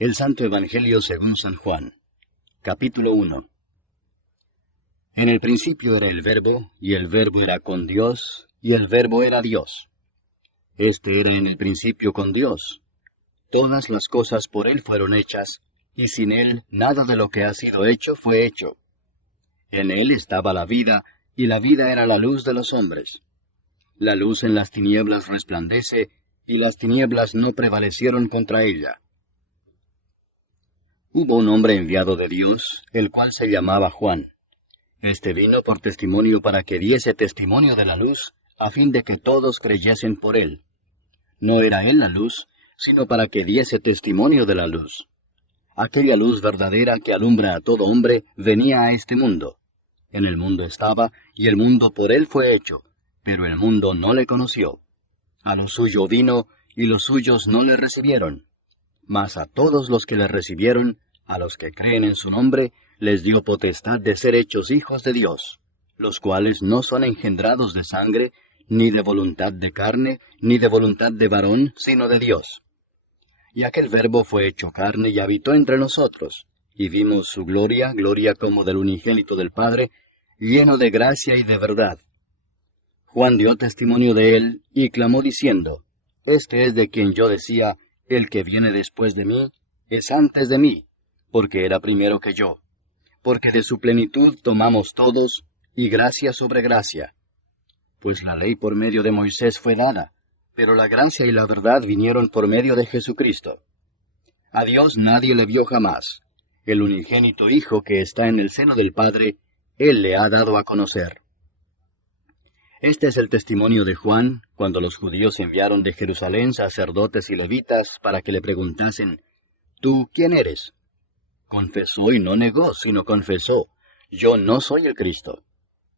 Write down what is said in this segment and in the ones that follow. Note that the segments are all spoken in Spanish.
El Santo Evangelio según San Juan, capítulo 1. En el principio era el Verbo, y el Verbo era con Dios, y el Verbo era Dios. Este era en el principio con Dios. Todas las cosas por Él fueron hechas, y sin Él nada de lo que ha sido hecho fue hecho. En Él estaba la vida, y la vida era la luz de los hombres. La luz en las tinieblas resplandece, y las tinieblas no prevalecieron contra ella. Hubo un hombre enviado de Dios, el cual se llamaba Juan. Este vino por testimonio para que diese testimonio de la luz, a fin de que todos creyesen por él. No era él la luz, sino para que diese testimonio de la luz. Aquella luz verdadera que alumbra a todo hombre venía a este mundo. En el mundo estaba, y el mundo por él fue hecho, pero el mundo no le conoció. A lo suyo vino, y los suyos no le recibieron. Mas a todos los que le recibieron, a los que creen en su nombre, les dio potestad de ser hechos hijos de Dios, los cuales no son engendrados de sangre, ni de voluntad de carne, ni de voluntad de varón, sino de Dios. Y aquel Verbo fue hecho carne y habitó entre nosotros, y vimos su gloria, gloria como del unigénito del Padre, lleno de gracia y de verdad. Juan dio testimonio de él, y clamó diciendo, Este es de quien yo decía, el que viene después de mí, es antes de mí, porque era primero que yo. Porque de su plenitud tomamos todos, y gracia sobre gracia. Pues la ley por medio de Moisés fue dada, pero la gracia y la verdad vinieron por medio de Jesucristo. A Dios nadie le vio jamás. El unigénito Hijo que está en el seno del Padre, Él le ha dado a conocer. Este es el testimonio de Juan, cuando los judíos enviaron de Jerusalén sacerdotes y levitas para que le preguntasen, ¿Tú quién eres? Confesó y no negó, sino confesó, Yo no soy el Cristo.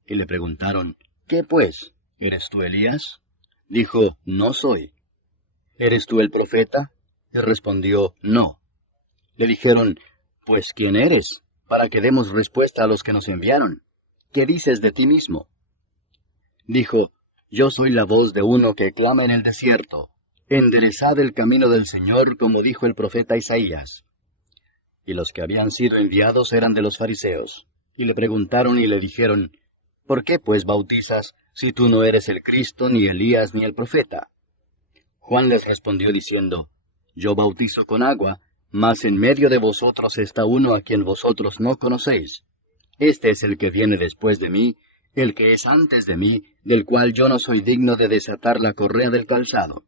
Y le preguntaron, ¿Qué pues? ¿Eres tú Elías? Dijo, No soy. ¿Eres tú el profeta? Y respondió, No. Le dijeron, Pues ¿quién eres? Para que demos respuesta a los que nos enviaron. ¿Qué dices de ti mismo? Dijo, Yo soy la voz de uno que clama en el desierto. Enderezad el camino del Señor, como dijo el profeta Isaías. Y los que habían sido enviados eran de los fariseos. Y le preguntaron y le dijeron, ¿Por qué pues bautizas, si tú no eres el Cristo, ni Elías, ni el profeta? Juan les respondió diciendo, Yo bautizo con agua, mas en medio de vosotros está uno a quien vosotros no conocéis. Este es el que viene después de mí, el que es antes de mí, del cual yo no soy digno de desatar la correa del calzado.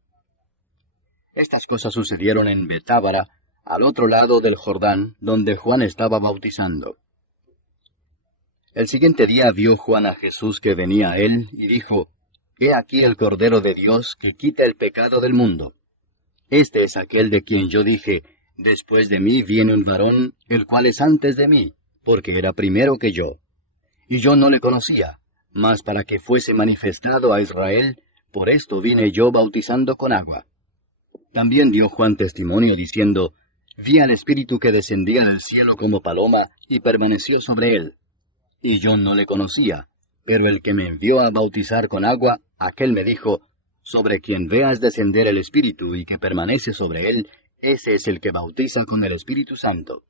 Estas cosas sucedieron en Betábara, al otro lado del Jordán, donde Juan estaba bautizando. El siguiente día vio Juan a Jesús que venía a él, y dijo, He aquí el Cordero de Dios que quita el pecado del mundo. Este es aquel de quien yo dije, Después de mí viene un varón, el cual es antes de mí, porque era primero que yo. Y yo no le conocía, mas para que fuese manifestado a Israel, por esto vine yo bautizando con agua. También dio Juan testimonio diciendo, Vi al Espíritu que descendía del cielo como paloma, y permaneció sobre él. Y yo no le conocía, pero el que me envió a bautizar con agua, aquel me dijo, Sobre quien veas descender el Espíritu y que permanece sobre él, ese es el que bautiza con el Espíritu Santo.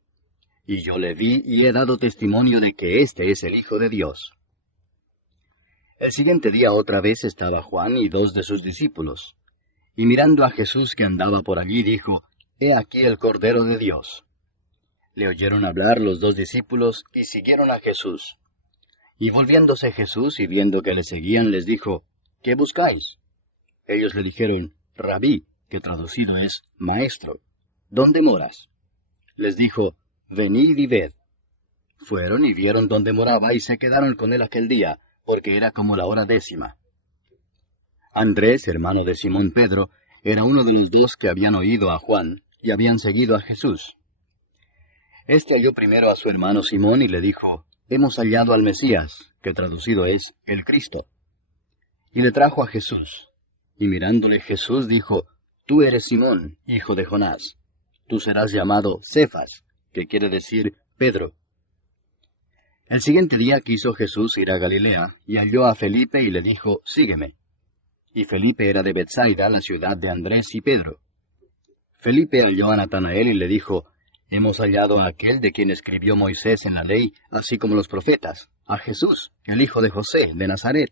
Y yo le vi y he dado testimonio de que éste es el Hijo de Dios. El siguiente día otra vez estaba Juan y 2 de sus discípulos. Y mirando a Jesús que andaba por allí, dijo, He aquí el Cordero de Dios. Le oyeron hablar los 2 discípulos y siguieron a Jesús. Y volviéndose Jesús y viendo que le seguían, les dijo, ¿Qué buscáis? Ellos le dijeron, Rabí, que traducido es Maestro, ¿dónde moras? Les dijo, Venid y ved. Fueron y vieron dónde moraba y se quedaron con él aquel día, porque era como la hora 10:00. Andrés, hermano de Simón Pedro, era uno de los 2 que habían oído a Juan y habían seguido a Jesús. Este halló primero a su hermano Simón y le dijo, Hemos hallado al Mesías, que traducido es el Cristo. Y le trajo a Jesús. Y mirándole Jesús dijo, Tú eres Simón, hijo de Jonás. Tú serás llamado Cefas, que quiere decir Pedro. El siguiente día quiso Jesús ir a Galilea, y halló a Felipe y le dijo, Sígueme. Y Felipe era de Betsaida, la ciudad de Andrés y Pedro. Felipe halló a Natanael y le dijo, Hemos hallado a aquel de quien escribió Moisés en la ley, así como los profetas, a Jesús, el hijo de José, de Nazaret.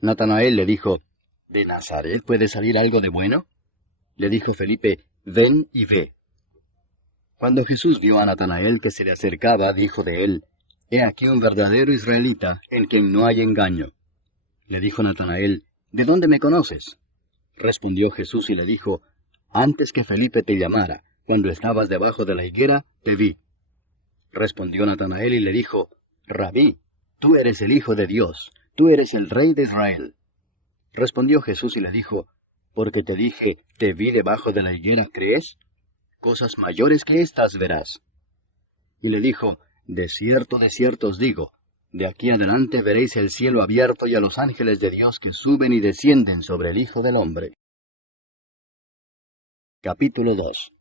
Natanael le dijo, ¿De Nazaret puede salir algo de bueno? Le dijo Felipe, ven y ve. Cuando Jesús vio a Natanael que se le acercaba, dijo de él, He aquí un verdadero israelita, en quien no hay engaño. Le dijo Natanael, ¿De dónde me conoces? Respondió Jesús y le dijo, Antes que Felipe te llamara, cuando estabas debajo de la higuera, te vi. Respondió Natanael y le dijo, Rabí, tú eres el Hijo de Dios, tú eres el Rey de Israel. Respondió Jesús y le dijo, Porque te dije, te vi debajo de la higuera, ¿crees? Cosas mayores que estas verás. Y le dijo, de cierto os digo, de aquí adelante veréis el cielo abierto y a los ángeles de Dios que suben y descienden sobre el Hijo del Hombre. Capítulo 2.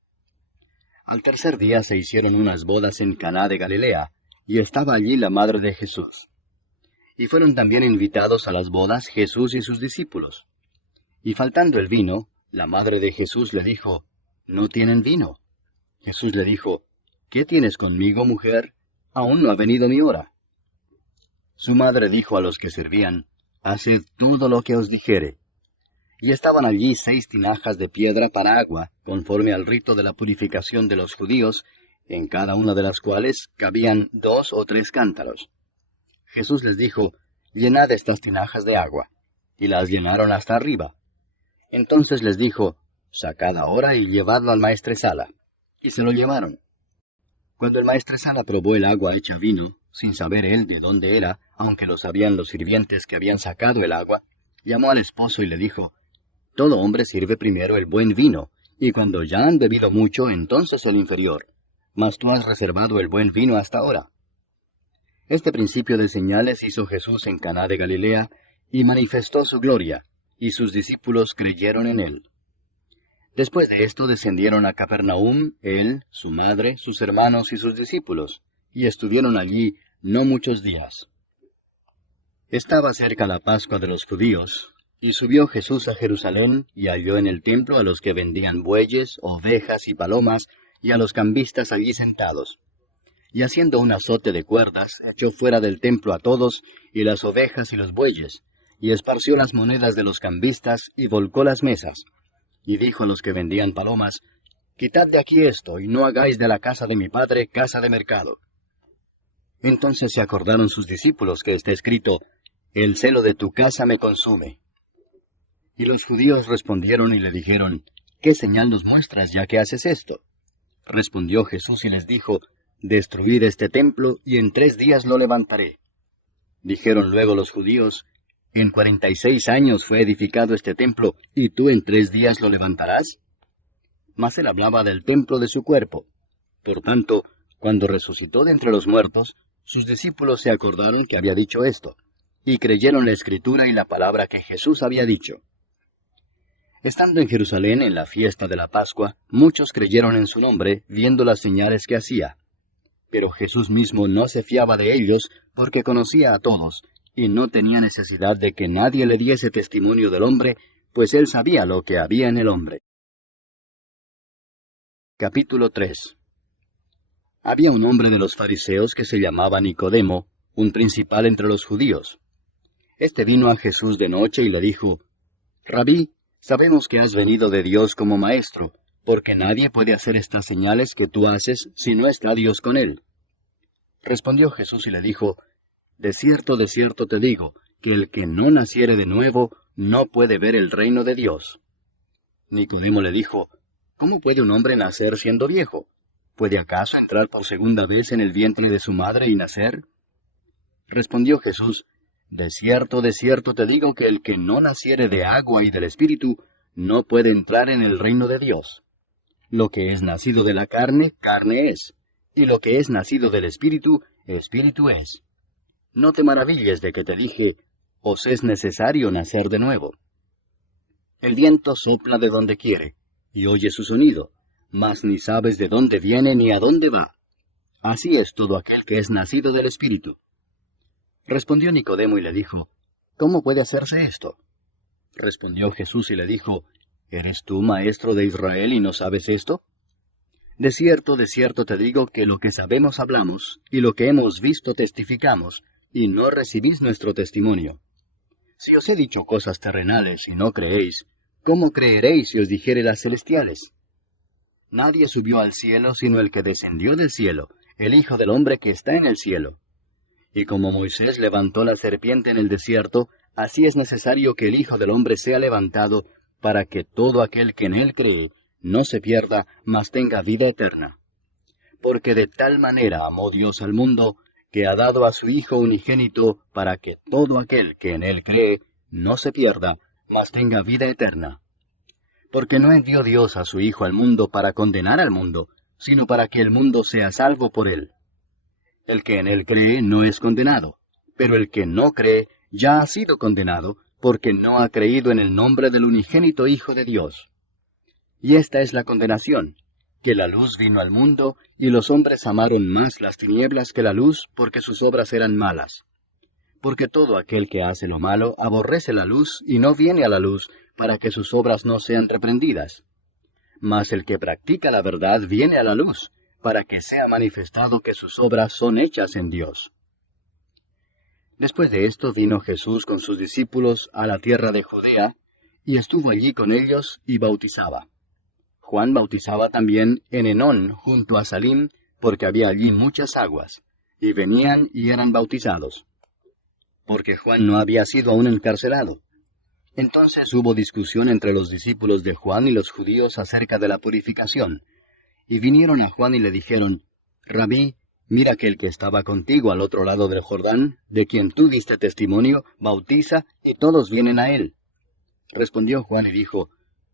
Al tercer día se hicieron unas bodas en Caná de Galilea, y estaba allí la madre de Jesús. Y fueron también invitados a las bodas Jesús y sus discípulos. Y faltando el vino, la madre de Jesús le dijo, ¿No tienen vino? Jesús le dijo, ¿Qué tienes conmigo, mujer? Aún no ha venido mi hora. Su madre dijo a los que servían, Haced todo lo que os dijere. Y estaban allí 6 tinajas de piedra para agua, conforme al rito de la purificación de los judíos, en cada una de las cuales cabían 2 o 3 cántaros. Jesús les dijo, Llenad estas tinajas de agua. Y las llenaron hasta arriba. Entonces les dijo, Sacad ahora y llevadlo al maestresala. Y se lo llevaron. Cuando el maestresala probó el agua hecha vino, sin saber él de dónde era, aunque lo sabían los sirvientes que habían sacado el agua, llamó al esposo y le dijo, Todo hombre sirve primero el buen vino, y cuando ya han bebido mucho, entonces el inferior. Mas tú has reservado el buen vino hasta ahora. Este principio de señales hizo Jesús en Caná de Galilea, y manifestó su gloria, y sus discípulos creyeron en él. Después de esto descendieron a Capernaum, él, su madre, sus hermanos y sus discípulos, y estuvieron allí no muchos días. Estaba cerca la Pascua de los judíos, y subió Jesús a Jerusalén, y halló en el templo a los que vendían bueyes, ovejas y palomas, y a los cambistas allí sentados. Y haciendo un azote de cuerdas, echó fuera del templo a todos, y las ovejas y los bueyes, y esparció las monedas de los cambistas, y volcó las mesas. Y dijo a los que vendían palomas, Quitad de aquí esto, y no hagáis de la casa de mi padre casa de mercado. Entonces se acordaron sus discípulos que está escrito, El celo de tu casa me consume. Y los judíos respondieron y le dijeron, ¿Qué señal nos muestras ya que haces esto? Respondió Jesús y les dijo, Destruid este templo, y en 3 días lo levantaré. Dijeron luego los judíos, En 46 años fue edificado este templo, ¿y tú en 3 días lo levantarás? Mas él hablaba del templo de su cuerpo. Por tanto, cuando resucitó de entre los muertos, sus discípulos se acordaron que había dicho esto, y creyeron la Escritura y la palabra que Jesús había dicho. Estando en Jerusalén en la fiesta de la Pascua, muchos creyeron en su nombre, viendo las señales que hacía. Pero Jesús mismo no se fiaba de ellos, porque conocía a todos, y no tenía necesidad de que nadie le diese testimonio del hombre, pues él sabía lo que había en el hombre. Capítulo 3. Había un hombre de los fariseos que se llamaba Nicodemo, un principal entre los judíos. Este vino a Jesús de noche y le dijo, Rabí, sabemos que has venido de Dios como maestro, porque nadie puede hacer estas señales que tú haces si no está Dios con él. Respondió Jesús y le dijo, de cierto te digo, que el que no naciere de nuevo no puede ver el reino de Dios. Nicodemo le dijo, ¿cómo puede un hombre nacer siendo viejo? ¿Puede acaso entrar por segunda vez en el vientre de su madre y nacer? Respondió Jesús, de cierto te digo que el que no naciere de agua y del Espíritu no puede entrar en el reino de Dios. Lo que es nacido de la carne, carne es, y lo que es nacido del Espíritu, Espíritu es. No te maravilles de que te dije, os es necesario nacer de nuevo. El viento sopla de donde quiere, y oye su sonido, mas ni sabes de dónde viene ni a dónde va. Así es todo aquel que es nacido del Espíritu. Respondió Nicodemo y le dijo, ¿cómo puede hacerse esto? Respondió Jesús y le dijo, ¿eres tú maestro de Israel y no sabes esto? de cierto te digo que lo que sabemos hablamos, y lo que hemos visto testificamos, y no recibís nuestro testimonio. Si os he dicho cosas terrenales y no creéis, ¿cómo creeréis si os dijere las celestiales? Nadie subió al cielo sino el que descendió del cielo, el Hijo del Hombre que está en el cielo. Y como Moisés levantó la serpiente en el desierto, así es necesario que el Hijo del Hombre sea levantado, para que todo aquel que en él cree no se pierda, mas tenga vida eterna. Porque de tal manera amó Dios al mundo, que ha dado a su Hijo unigénito, para que todo aquel que en él cree no se pierda, mas tenga vida eterna. Porque no envió Dios a su Hijo al mundo para condenar al mundo, sino para que el mundo sea salvo por él. El que en él cree no es condenado, pero el que no cree ya ha sido condenado, porque no ha creído en el nombre del unigénito Hijo de Dios. Y esta es la condenación, que la luz vino al mundo, y los hombres amaron más las tinieblas que la luz, porque sus obras eran malas. Porque todo aquel que hace lo malo aborrece la luz, y no viene a la luz, para que sus obras no sean reprendidas. Mas el que practica la verdad viene a la luz, para que sea manifestado que sus obras son hechas en Dios. Después de esto vino Jesús con sus discípulos a la tierra de Judea, y estuvo allí con ellos y bautizaba. Juan bautizaba también en Enón, junto a Salim, porque había allí muchas aguas, y venían y eran bautizados. Porque Juan no había sido aún encarcelado. Entonces hubo discusión entre los discípulos de Juan y los judíos acerca de la purificación. Y vinieron a Juan y le dijeron, Rabí, mira que el que estaba contigo al otro lado del Jordán, de quien tú diste testimonio, bautiza, y todos vienen a él. Respondió Juan y dijo,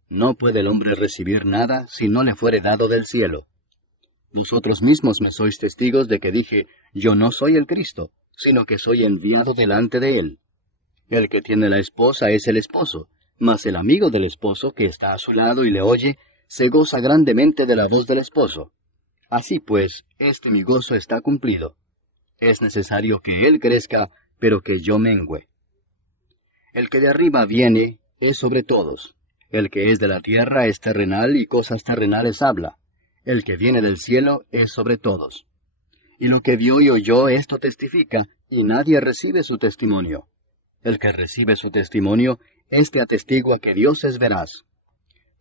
No puede el hombre recibir nada si no le fuere dado del cielo. Vosotros mismos me sois testigos de que dije, Yo no soy el Cristo, sino que soy enviado delante de él. El que tiene la esposa es el esposo, mas el amigo del esposo que está a su lado y le oye, se goza grandemente de la voz del esposo. Así pues, este mi gozo está cumplido. Es necesario que él crezca, pero que yo mengüe. El que de arriba viene es sobre todos. El que es de la tierra es terrenal y cosas terrenales habla. El que viene del cielo es sobre todos. Y lo que vio y oyó esto testifica, y nadie recibe su testimonio. El que recibe su testimonio, éste atestigua que Dios es veraz.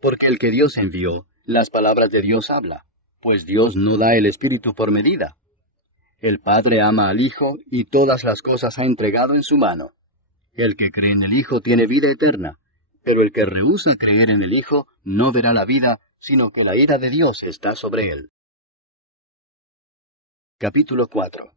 Porque el que Dios envió, las palabras de Dios habla, pues Dios no da el Espíritu por medida. El Padre ama al Hijo, y todas las cosas ha entregado en su mano. El que cree en el Hijo tiene vida eterna, pero el que rehúsa creer en el Hijo no verá la vida, sino que la ira de Dios está sobre él. Capítulo 4.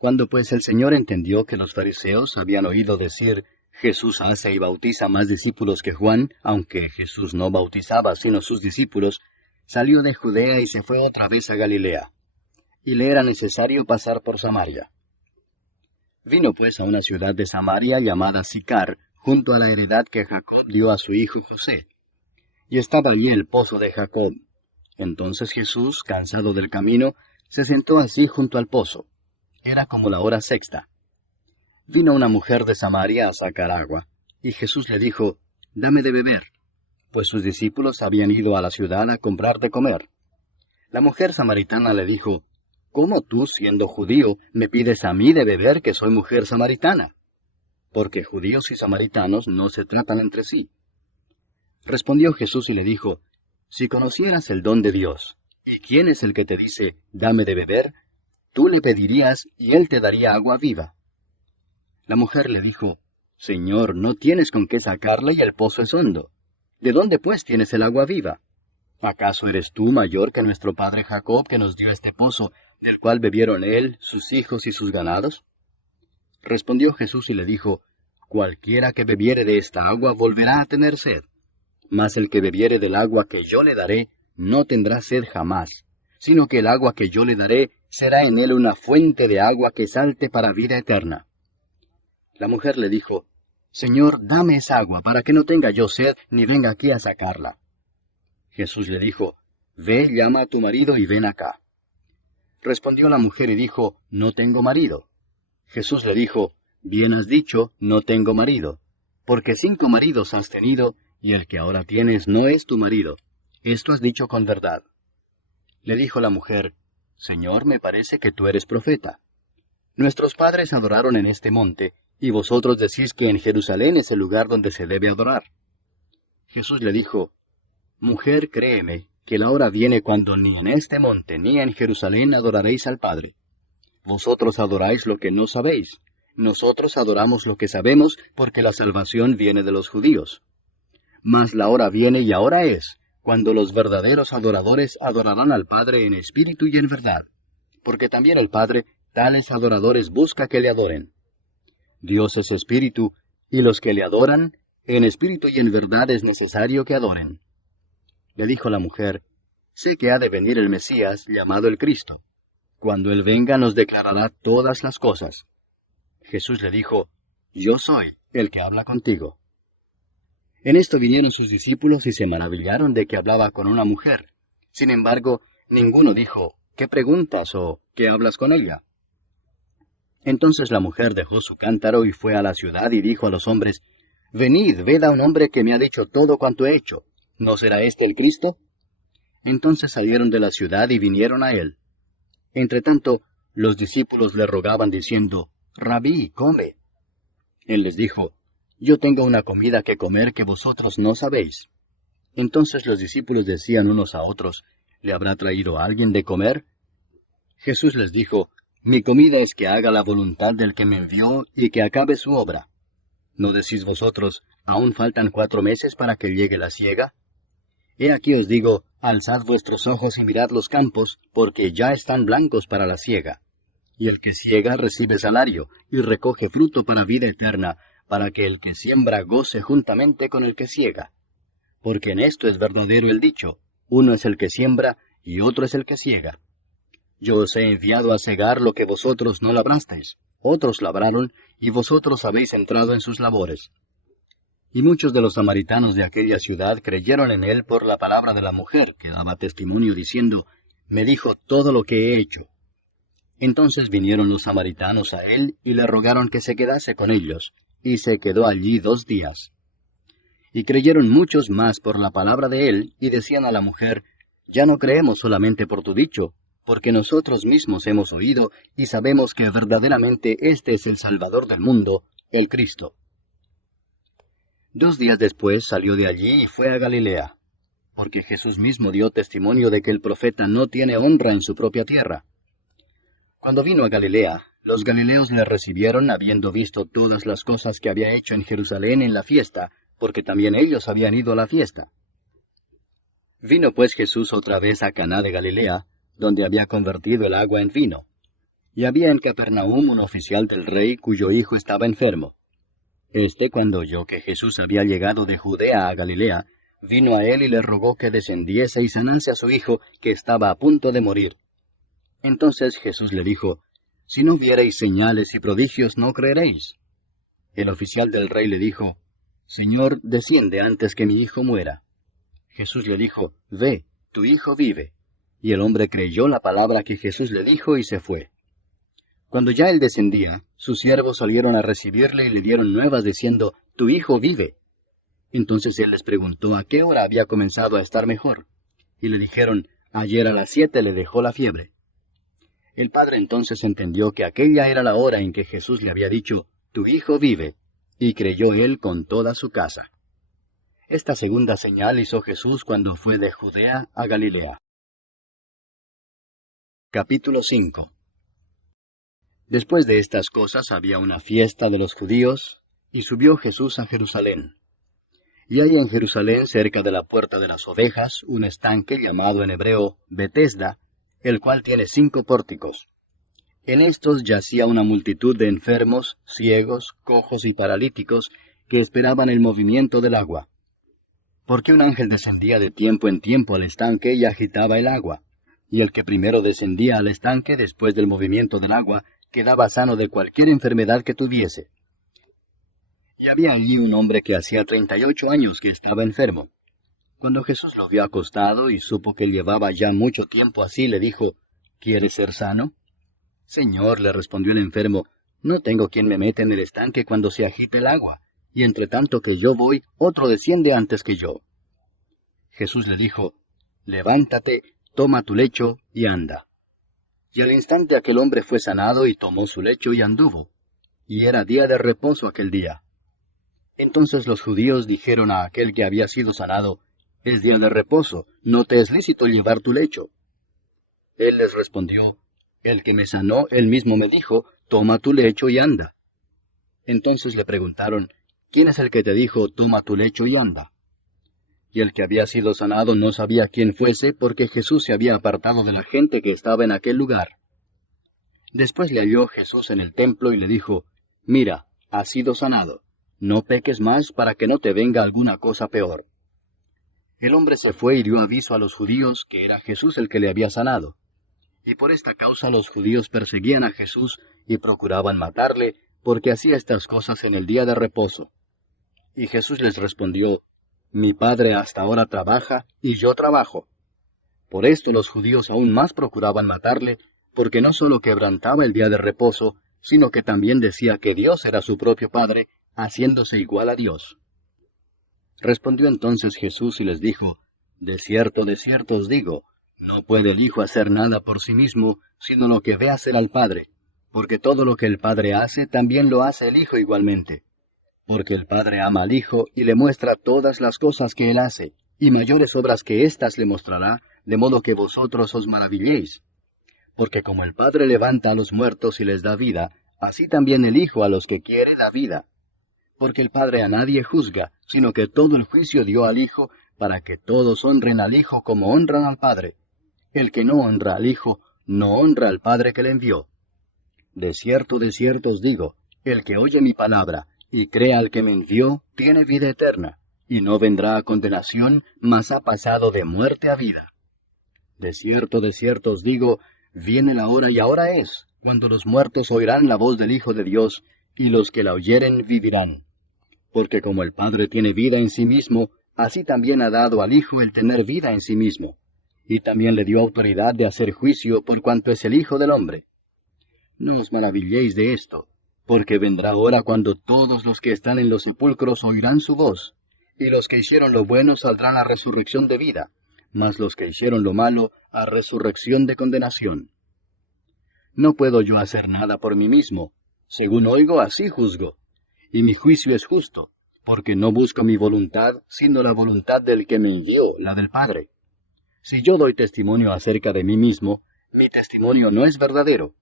Cuando pues el Señor entendió que los fariseos habían oído decir, Jesús hace y bautiza más discípulos que Juan, aunque Jesús no bautizaba sino sus discípulos, salió de Judea y se fue otra vez a Galilea. Y le era necesario pasar por Samaria. Vino pues a una ciudad de Samaria llamada Sicar, junto a la heredad que Jacob dio a su hijo José. Y estaba allí el pozo de Jacob. Entonces Jesús, cansado del camino, se sentó así junto al pozo. Era como la hora sexta. Vino una mujer de Samaria a sacar agua, y Jesús le dijo, Dame de beber, pues sus discípulos habían ido a la ciudad a comprar de comer. La mujer samaritana le dijo, ¿Cómo tú, siendo judío, me pides a mí de beber que soy mujer samaritana? Porque judíos y samaritanos no se tratan entre sí. Respondió Jesús y le dijo, Si conocieras el don de Dios, ¿y quién es el que te dice, dame de beber? Tú le pedirías, y él te daría agua viva. La mujer le dijo, Señor, no tienes con qué sacarla y el pozo es hondo. ¿De dónde pues tienes el agua viva? ¿Acaso eres tú mayor que nuestro padre Jacob, que nos dio este pozo, del cual bebieron él, sus hijos y sus ganados? Respondió Jesús y le dijo, Cualquiera que bebiere de esta agua volverá a tener sed. Mas el que bebiere del agua que yo le daré, no tendrá sed jamás, sino que el agua que yo le daré será en él una fuente de agua que salte para vida eterna. La mujer le dijo, Señor, dame esa agua, para que no tenga yo sed, ni venga aquí a sacarla. Jesús le dijo, Ve, llama a tu marido y ven acá. Respondió la mujer y dijo, No tengo marido. Jesús le dijo, Bien has dicho, no tengo marido, porque 5 maridos has tenido, y el que ahora tienes no es tu marido. Esto has dicho con verdad. Le dijo la mujer, Señor, me parece que tú eres profeta. Nuestros padres adoraron en este monte, y vosotros decís que en Jerusalén es el lugar donde se debe adorar. Jesús le dijo, Mujer, créeme, que la hora viene cuando ni en este monte ni en Jerusalén adoraréis al Padre. Vosotros adoráis lo que no sabéis. Nosotros adoramos lo que sabemos, porque la salvación viene de los judíos. Mas la hora viene y ahora es, cuando los verdaderos adoradores adorarán al Padre en espíritu y en verdad, porque también el Padre tales adoradores busca que le adoren. Dios es espíritu, y los que le adoran, en espíritu y en verdad es necesario que adoren. Le dijo la mujer, Sé que ha de venir el Mesías, llamado el Cristo. Cuando Él venga nos declarará todas las cosas. Jesús le dijo, Yo soy el que habla contigo. En esto vinieron sus discípulos y se maravillaron de que hablaba con una mujer. Sin embargo, ninguno dijo, ¿qué preguntas o qué hablas con ella? Entonces la mujer dejó su cántaro y fue a la ciudad y dijo a los hombres, Venid, ved a un hombre que me ha dicho todo cuanto he hecho. ¿No será este el Cristo? Entonces salieron de la ciudad y vinieron a él. Entretanto, los discípulos le rogaban diciendo, Rabí, come. Él les dijo, Yo tengo una comida que comer que vosotros no sabéis. Entonces los discípulos decían unos a otros, ¿le habrá traído alguien de comer? Jesús les dijo, Mi comida es que haga la voluntad del que me envió y que acabe su obra. ¿No decís vosotros, aún faltan 4 meses para que llegue la siega? He aquí os digo, alzad vuestros ojos y mirad los campos, porque ya están blancos para la siega. Y el que siega recibe salario, y recoge fruto para vida eterna, para que el que siembra goce juntamente con el que siega. Porque en esto es verdadero el dicho, uno es el que siembra, y otro es el que siega. Yo os he enviado a segar lo que vosotros no labrasteis, otros labraron, y vosotros habéis entrado en sus labores. Y muchos de los samaritanos de aquella ciudad creyeron en él por la palabra de la mujer, que daba testimonio diciendo, Me dijo todo lo que he hecho. Entonces vinieron los samaritanos a él y le rogaron que se quedase con ellos, y se quedó allí 2 días. Y creyeron muchos más por la palabra de él, y decían a la mujer, Ya no creemos solamente por tu dicho, porque nosotros mismos hemos oído y sabemos que verdaderamente este es el Salvador del mundo, el Cristo. 2 días después salió de allí y fue a Galilea, porque Jesús mismo dio testimonio de que el profeta no tiene honra en su propia tierra. Cuando vino a Galilea, los galileos le recibieron habiendo visto todas las cosas que había hecho en Jerusalén en la fiesta, porque también ellos habían ido a la fiesta. Vino pues Jesús otra vez a Caná de Galilea, donde había convertido el agua en vino. Y había en Capernaum un oficial del rey cuyo hijo estaba enfermo. Cuando oyó que Jesús había llegado de Judea a Galilea, vino a él y le rogó que descendiese y sanase a su hijo, que estaba a punto de morir. Entonces Jesús le dijo, Si no viereis señales y prodigios, no creeréis. El oficial del rey le dijo, Señor, desciende antes que mi hijo muera. Jesús le dijo, Ve, tu hijo vive. Y el hombre creyó la palabra que Jesús le dijo y se fue. Cuando ya él descendía, sus siervos salieron a recibirle y le dieron nuevas diciendo, Tu hijo vive. Entonces él les preguntó a qué hora había comenzado a estar mejor. Y le dijeron, Ayer a las 7 le dejó la fiebre. El padre entonces entendió que aquella era la hora en que Jesús le había dicho, Tu hijo vive, y creyó él con toda su casa. Esta segunda señal hizo Jesús cuando fue de Judea a Galilea. Capítulo 5. Después de estas cosas había una fiesta de los judíos, y subió Jesús a Jerusalén. Y hay en Jerusalén, cerca de la puerta de las ovejas, un estanque llamado en hebreo Betesda, el cual tiene 5 pórticos. En estos yacía una multitud de enfermos, ciegos, cojos y paralíticos, que esperaban el movimiento del agua. Porque un ángel descendía de tiempo en tiempo al estanque y agitaba el agua, y el que primero descendía al estanque después del movimiento del agua, quedaba sano de cualquier enfermedad que tuviese. Y había allí un hombre que hacía 38 años que estaba enfermo. Cuando Jesús lo vio acostado y supo que llevaba ya mucho tiempo así, le dijo, ¿Quieres ser sano? Señor, le respondió el enfermo, no tengo quien me meta en el estanque cuando se agite el agua, y entre tanto que yo voy, otro desciende antes que yo. Jesús le dijo, Levántate, toma tu lecho y anda. Y al instante aquel hombre fue sanado y tomó su lecho y anduvo. Y era día de reposo aquel día. Entonces los judíos dijeron a aquel que había sido sanado, es día de reposo, no te es lícito llevar tu lecho. Él les respondió, el que me sanó, él mismo me dijo, toma tu lecho y anda. Entonces le preguntaron, ¿quién es el que te dijo, toma tu lecho y anda? Y el que había sido sanado no sabía quién fuese, porque Jesús se había apartado de la gente que estaba en aquel lugar. Después le halló Jesús en el templo y le dijo, mira, has sido sanado, no peques más para que no te venga alguna cosa peor. El hombre se fue y dio aviso a los judíos que era Jesús el que le había sanado. Y por esta causa los judíos perseguían a Jesús y procuraban matarle, porque hacía estas cosas en el día de reposo. Y Jesús les respondió, mi Padre hasta ahora trabaja, y yo trabajo. Por esto los judíos aún más procuraban matarle, porque no sólo quebrantaba el día de reposo, sino que también decía que Dios era su propio Padre, haciéndose igual a Dios. Respondió entonces Jesús y les dijo, de cierto os digo, no puede el Hijo hacer nada por sí mismo, sino lo que ve hacer al Padre, porque todo lo que el Padre hace, también lo hace el Hijo igualmente. Porque el Padre ama al Hijo y le muestra todas las cosas que Él hace, y mayores obras que éstas le mostrará, de modo que vosotros os maravilléis. Porque como el Padre levanta a los muertos y les da vida, así también el Hijo a los que quiere da vida. Porque el Padre a nadie juzga, sino que todo el juicio dio al Hijo, para que todos honren al Hijo como honran al Padre. El que no honra al Hijo, no honra al Padre que le envió. De cierto os digo, el que oye mi palabra, y cree al que me envió, tiene vida eterna, y no vendrá a condenación, mas ha pasado de muerte a vida. De cierto os digo, viene la hora y ahora es, cuando los muertos oirán la voz del Hijo de Dios, y los que la oyeren vivirán. Porque como el Padre tiene vida en sí mismo, así también ha dado al Hijo el tener vida en sí mismo, y también le dio autoridad de hacer juicio por cuanto es el Hijo del hombre. No os maravilléis de esto, porque vendrá hora cuando todos los que están en los sepulcros oirán su voz, y los que hicieron lo bueno saldrán a resurrección de vida, mas los que hicieron lo malo a resurrección de condenación. No puedo yo hacer nada por mí mismo, según oigo así juzgo, y mi juicio es justo, porque no busco mi voluntad, sino la voluntad del que me envió, la del Padre. Si yo doy testimonio acerca de mí mismo, mi testimonio no es verdadero.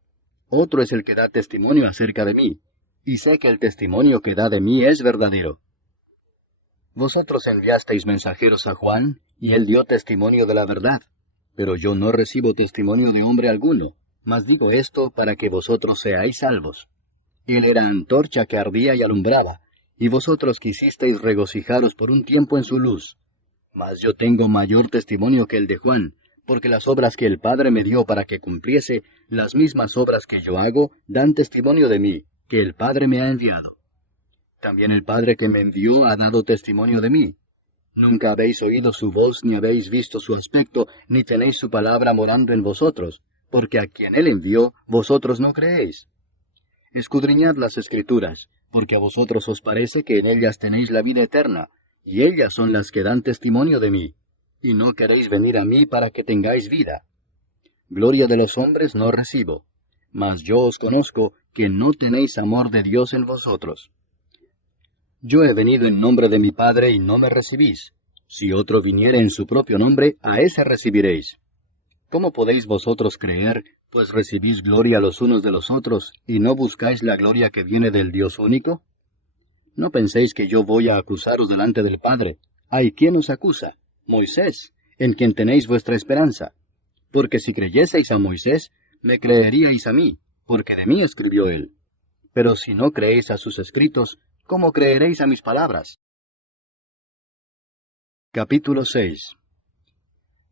Otro es el que da testimonio acerca de mí, y sé que el testimonio que da de mí es verdadero. Vosotros enviasteis mensajeros a Juan, y él dio testimonio de la verdad, pero yo no recibo testimonio de hombre alguno, mas digo esto para que vosotros seáis salvos. Él era antorcha que ardía y alumbraba, y vosotros quisisteis regocijaros por un tiempo en su luz. Mas yo tengo mayor testimonio que el de Juan, porque las obras que el Padre me dio para que cumpliese, las mismas obras que yo hago, dan testimonio de mí, que el Padre me ha enviado. También el Padre que me envió ha dado testimonio de mí. Nunca habéis oído su voz, ni habéis visto su aspecto, ni tenéis su palabra morando en vosotros, porque a quien él envió, vosotros no creéis. Escudriñad las Escrituras, porque a vosotros os parece que en ellas tenéis la vida eterna, y ellas son las que dan testimonio de mí, y no queréis venir a mí para que tengáis vida. Gloria de los hombres no recibo, mas yo os conozco que no tenéis amor de Dios en vosotros. Yo he venido en nombre de mi Padre y no me recibís. Si otro viniere en su propio nombre, a ese recibiréis. ¿Cómo podéis vosotros creer, pues recibís gloria los unos de los otros, y no buscáis la gloria que viene del Dios único? No penséis que yo voy a acusaros delante del Padre. ¿Hay quien os acusa? Moisés, en quien tenéis vuestra esperanza. Porque si creyeseis a Moisés, me creeríais a mí, porque de mí escribió él. Pero si no creéis a sus escritos, ¿cómo creeréis a mis palabras? Capítulo 6.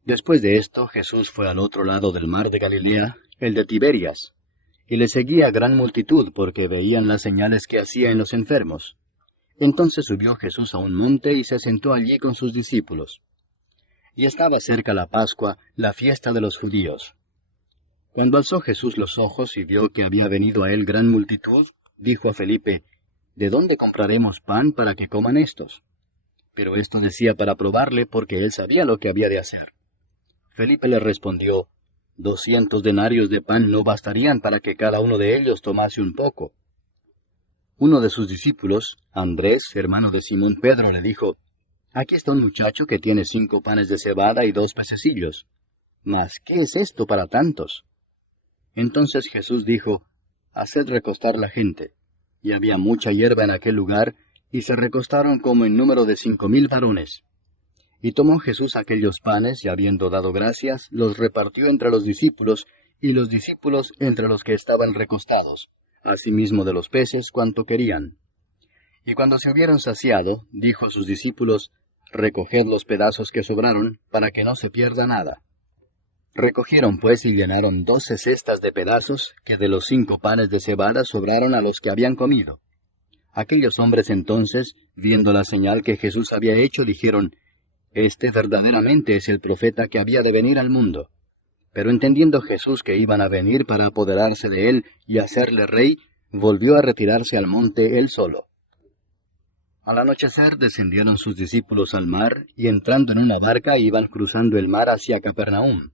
Después de esto, Jesús fue al otro lado del mar de Galilea, el de Tiberias, y le seguía gran multitud porque veían las señales que hacía en los enfermos. Entonces subió Jesús a un monte y se sentó allí con sus discípulos. Y estaba cerca la Pascua, la fiesta de los judíos. Cuando alzó Jesús los ojos y vio que había venido a él gran multitud, dijo a Felipe, ¿de dónde compraremos pan para que coman estos? Pero esto decía para probarle porque él sabía lo que había de hacer. Felipe le respondió, 200 denarios de pan no bastarían para que cada uno de ellos tomase un poco. Uno de sus discípulos, Andrés, hermano de Simón Pedro, le dijo, Aquí está un muchacho que tiene 5 panes de cebada y 2 pececillos. Mas, ¿qué es esto para tantos? Entonces Jesús dijo, Haced recostar la gente. Y había mucha hierba en aquel lugar, y se recostaron como en número de 5,000 varones. Y tomó Jesús aquellos panes, y habiendo dado gracias, los repartió entre los discípulos, y los discípulos entre los que estaban recostados, asimismo de los peces cuanto querían. Y cuando se hubieron saciado, dijo a sus discípulos, Recoged los pedazos que sobraron, para que no se pierda nada. Recogieron pues y llenaron 12 cestas de pedazos, que de los 5 panes de cebada sobraron a los que habían comido. Aquellos hombres entonces, viendo la señal que Jesús había hecho, dijeron, Este verdaderamente es el profeta que había de venir al mundo. Pero entendiendo Jesús que iban a venir para apoderarse de él y hacerle rey, volvió a retirarse al monte él solo. Al anochecer descendieron sus discípulos al mar, y entrando en una barca iban cruzando el mar hacia Capernaum.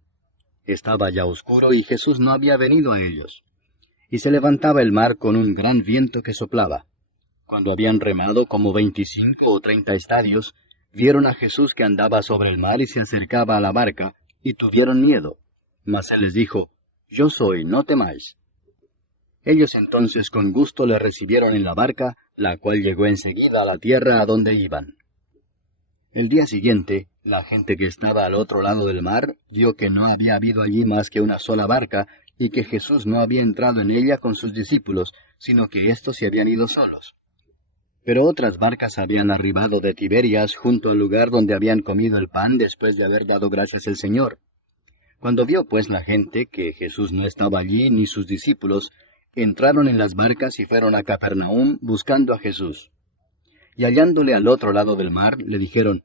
Estaba ya oscuro y Jesús no había venido a ellos. Y se levantaba el mar con un gran viento que soplaba. Cuando habían remado como 25 o 30 estadios, vieron a Jesús que andaba sobre el mar y se acercaba a la barca, y tuvieron miedo. Mas él les dijo, Yo soy, no temáis. Ellos entonces con gusto le recibieron en la barca, la cual llegó enseguida a la tierra a donde iban. El día siguiente, la gente que estaba al otro lado del mar vio que no había habido allí más que una sola barca, y que Jesús no había entrado en ella con sus discípulos, sino que éstos se habían ido solos. Pero otras barcas habían arribado de Tiberias junto al lugar donde habían comido el pan después de haber dado gracias al Señor. Cuando vio pues la gente que Jesús no estaba allí ni sus discípulos, entraron en las barcas y fueron a Capernaum buscando a Jesús. Y hallándole al otro lado del mar, le dijeron,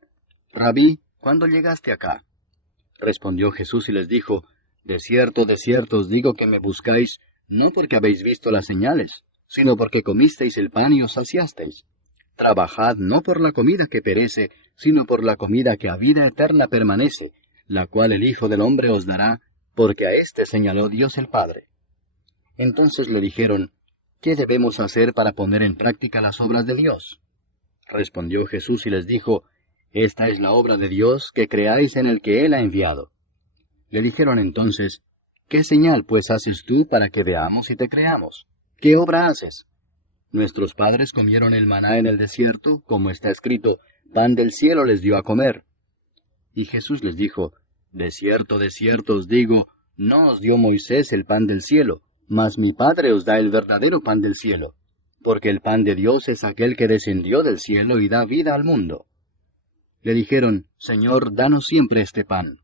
Rabí, ¿cuándo llegaste acá? Respondió Jesús y les dijo, de cierto os digo que me buscáis, no porque habéis visto las señales, sino porque comisteis el pan y os saciasteis. Trabajad no por la comida que perece, sino por la comida que a vida eterna permanece, la cual el Hijo del Hombre os dará, porque a éste señaló Dios el Padre. Entonces le dijeron, ¿qué debemos hacer para poner en práctica las obras de Dios? Respondió Jesús y les dijo, Esta es la obra de Dios, que creáis en el que Él ha enviado. Le dijeron entonces, ¿qué señal pues haces tú para que veamos y te creamos? ¿Qué obra haces? Nuestros padres comieron el maná en el desierto, como está escrito, pan del cielo les dio a comer. Y Jesús les dijo, de cierto os digo, no os dio Moisés el pan del cielo, mas mi Padre os da el verdadero pan del cielo, porque el pan de Dios es aquel que descendió del cielo y da vida al mundo. Le dijeron, Señor, danos siempre este pan.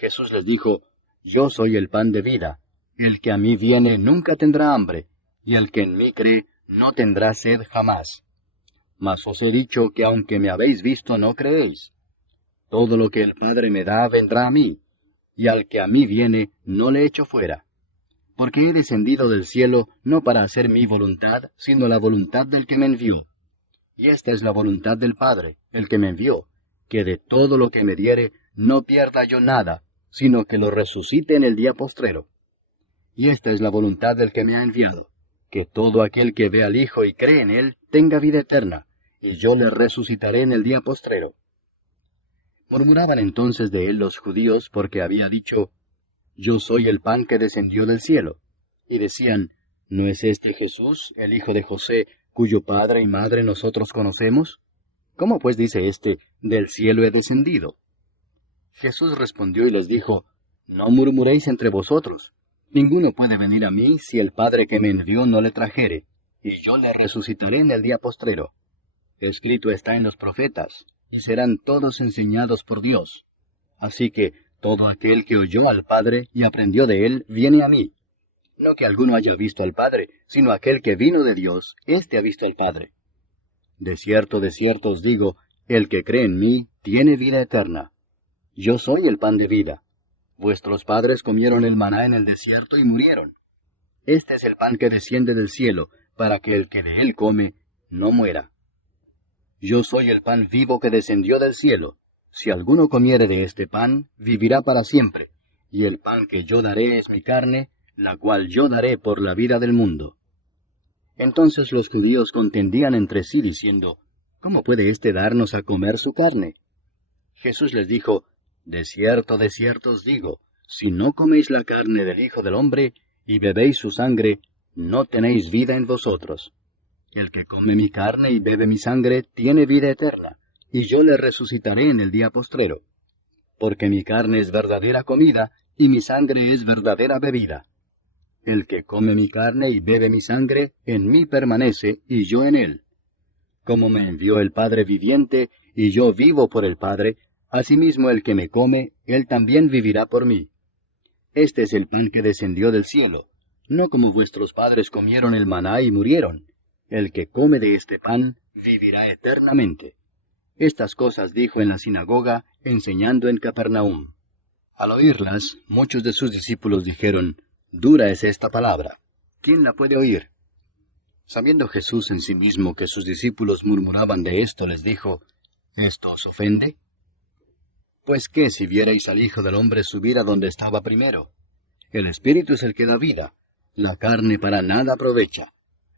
Jesús les dijo, Yo soy el pan de vida. El que a mí viene nunca tendrá hambre, y el que en mí cree no tendrá sed jamás. Mas os he dicho que aunque me habéis visto no creéis. Todo lo que el Padre me da vendrá a mí, y al que a mí viene no le echo fuera. Porque he descendido del cielo no para hacer mi voluntad, sino la voluntad del que me envió. Y esta es la voluntad del Padre, el que me envió, que de todo lo que me diere no pierda yo nada, sino que lo resucite en el día postrero. Y esta es la voluntad del que me ha enviado, que todo aquel que ve al Hijo y cree en él tenga vida eterna, y yo le resucitaré en el día postrero. Murmuraban entonces de él los judíos porque había dicho, Yo soy el pan que descendió del cielo. Y decían, ¿no es este Jesús, el hijo de José, cuyo padre y madre nosotros conocemos? ¿Cómo pues dice éste, del cielo he descendido? Jesús respondió y les dijo, No murmuréis entre vosotros. Ninguno puede venir a mí si el Padre que me envió no le trajere, y yo le resucitaré en el día postrero. Escrito está en los profetas, y serán todos enseñados por Dios. Así que todo aquel que oyó al Padre y aprendió de él, viene a mí. No que alguno haya visto al Padre, sino aquel que vino de Dios, éste ha visto al Padre. De cierto os digo, el que cree en mí, tiene vida eterna. Yo soy el pan de vida. Vuestros padres comieron el maná en el desierto y murieron. Este es el pan que desciende del cielo, para que el que de él come, no muera. Yo soy el pan vivo que descendió del cielo. Si alguno comiere de este pan, vivirá para siempre, y el pan que yo daré es mi carne, la cual yo daré por la vida del mundo. Entonces los judíos contendían entre sí diciendo, ¿cómo puede éste darnos a comer su carne? Jesús les dijo, de cierto os digo, si no coméis la carne del Hijo del Hombre, y bebéis su sangre, no tenéis vida en vosotros. El que come mi carne y bebe mi sangre, tiene vida eterna, y yo le resucitaré en el día postrero. Porque mi carne es verdadera comida, y mi sangre es verdadera bebida. El que come mi carne y bebe mi sangre, en mí permanece, y yo en él. Como me envió el Padre viviente, y yo vivo por el Padre, asimismo el que me come, él también vivirá por mí. Este es el pan que descendió del cielo, no como vuestros padres comieron el maná y murieron. El que come de este pan, vivirá eternamente. Estas cosas dijo en la sinagoga, enseñando en Capernaum. Al oírlas, muchos de sus discípulos dijeron, dura es esta palabra. ¿Quién la puede oír? Sabiendo Jesús en sí mismo que sus discípulos murmuraban de esto, les dijo, ¿esto os ofende? Pues qué si vierais al Hijo del Hombre subir a donde estaba primero. El Espíritu es el que da vida, la carne para nada aprovecha.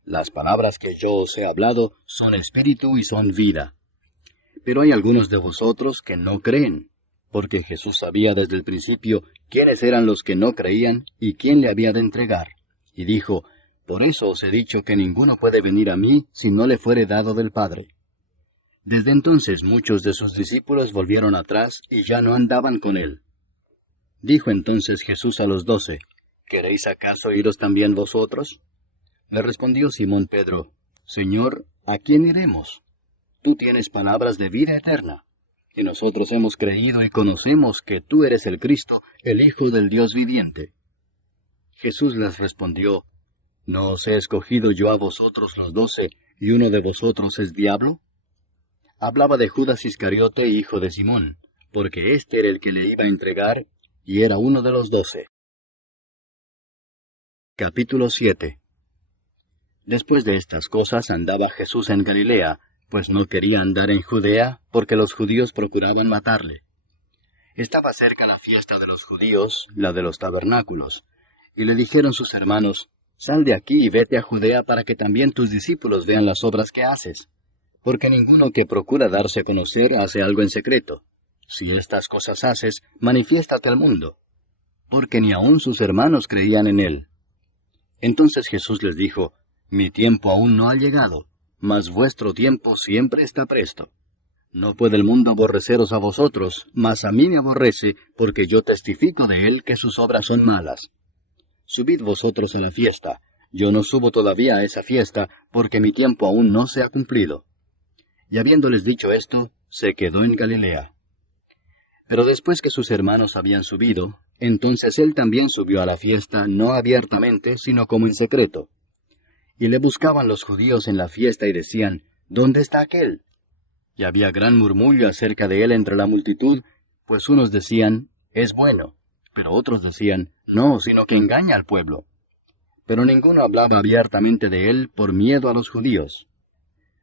Las palabras que yo os he hablado son espíritu y son vida. Pero hay algunos de vosotros que no creen, porque Jesús sabía desde el principio quiénes eran los que no creían y quién le había de entregar. Y dijo, por eso os he dicho que ninguno puede venir a mí si no le fuere dado del Padre. Desde entonces muchos de sus discípulos volvieron atrás y ya no andaban con él. Dijo entonces Jesús a los 12, ¿queréis acaso iros también vosotros? Le respondió Simón Pedro, Señor, ¿a quién iremos? Tú tienes palabras de vida eterna, y nosotros hemos creído y conocemos que tú eres el Cristo, el Hijo del Dios viviente. Jesús les respondió, ¿no os he escogido yo a vosotros los 12, y uno de vosotros es diablo? Hablaba de Judas Iscariote, hijo de Simón, porque éste era el que le iba a entregar, y era uno de los 12. Capítulo 7. Después de estas cosas andaba Jesús en Galilea, pues no quería andar en Judea, porque los judíos procuraban matarle. Estaba cerca la fiesta de los judíos, la de los tabernáculos, y le dijeron sus hermanos, sal de aquí y vete a Judea para que también tus discípulos vean las obras que haces, porque ninguno que procura darse a conocer hace algo en secreto. Si estas cosas haces, manifiéstate al mundo, porque ni aun sus hermanos creían en él. Entonces Jesús les dijo, mi tiempo aún no ha llegado, mas vuestro tiempo siempre está presto. No puede el mundo aborreceros a vosotros, mas a mí me aborrece, porque yo testifico de él que sus obras son malas. Subid vosotros a la fiesta, yo no subo todavía a esa fiesta, porque mi tiempo aún no se ha cumplido. Y habiéndoles dicho esto, se quedó en Galilea. Pero después que sus hermanos habían subido, entonces él también subió a la fiesta, no abiertamente, sino como en secreto. Y le buscaban los judíos en la fiesta y decían, ¿dónde está aquél? Y había gran murmullo acerca de él entre la multitud, pues unos decían, es bueno, pero otros decían, no, sino que engaña al pueblo. Pero ninguno hablaba abiertamente de él por miedo a los judíos.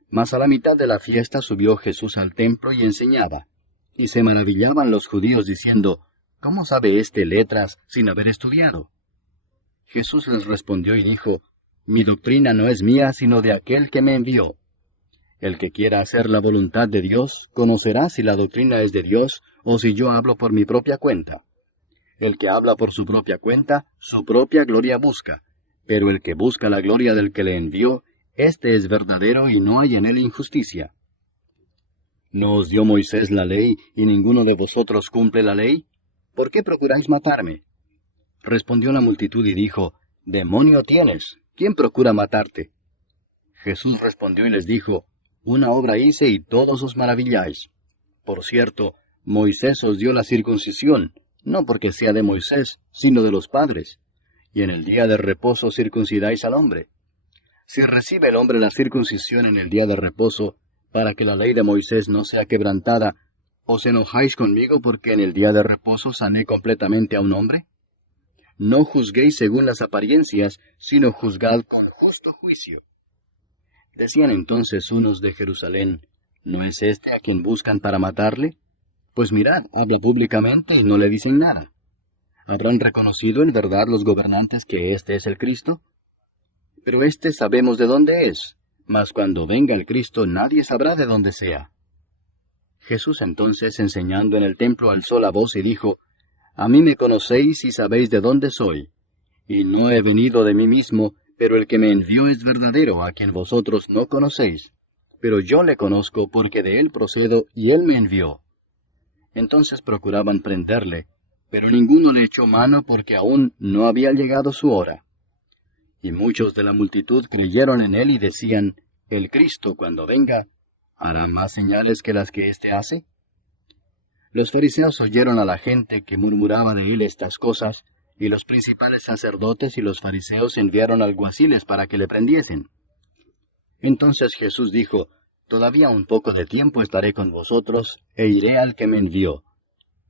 Mas a la mitad de la fiesta subió Jesús al templo y enseñaba. Y se maravillaban los judíos diciendo, ¿cómo sabe éste letras sin haber estudiado? Jesús les respondió y dijo, mi doctrina no es mía sino de aquel que me envió. El que quiera hacer la voluntad de Dios, conocerá si la doctrina es de Dios o si yo hablo por mi propia cuenta. El que habla por su propia cuenta, su propia gloria busca, pero el que busca la gloria del que le envió, éste es verdadero y no hay en él injusticia. ¿No os dio Moisés la ley y ninguno de vosotros cumple la ley? ¿Por qué procuráis matarme? Respondió la multitud y dijo, Demonio tienes, ¿quién procura matarte? Jesús respondió y les dijo, una obra hice y todos os maravilláis. Por cierto, Moisés os dio la circuncisión, no porque sea de Moisés, sino de los padres. Y en el día de reposo circuncidáis al hombre. Si recibe el hombre la circuncisión en el día de reposo, para que la ley de Moisés no sea quebrantada, ¿os enojáis conmigo porque en el día de reposo sané completamente a un hombre? No juzguéis según las apariencias, sino juzgad con justo juicio. Decían entonces unos de Jerusalén, ¿no es este a quien buscan para matarle? Pues mirad, habla públicamente y no le dicen nada. ¿Habrán reconocido en verdad los gobernantes que este es el Cristo? Pero este sabemos de dónde es, mas cuando venga el Cristo nadie sabrá de dónde sea. Jesús entonces, enseñando en el templo, alzó la voz y dijo, A mí me conocéis y sabéis de dónde soy. Y no he venido de mí mismo, pero el que me envió es verdadero, a quien vosotros no conocéis. Pero yo le conozco porque de él procedo y él me envió. Entonces procuraban prenderle, pero ninguno le echó mano porque aún no había llegado su hora. Y muchos de la multitud creyeron en él y decían, El Cristo, cuando venga, ¿hará más señales que las que éste hace? Los fariseos oyeron a la gente que murmuraba de él estas cosas, y los principales sacerdotes y los fariseos enviaron alguaciles para que le prendiesen. Entonces Jesús dijo, Todavía un poco de tiempo estaré con vosotros, e iré al que me envió.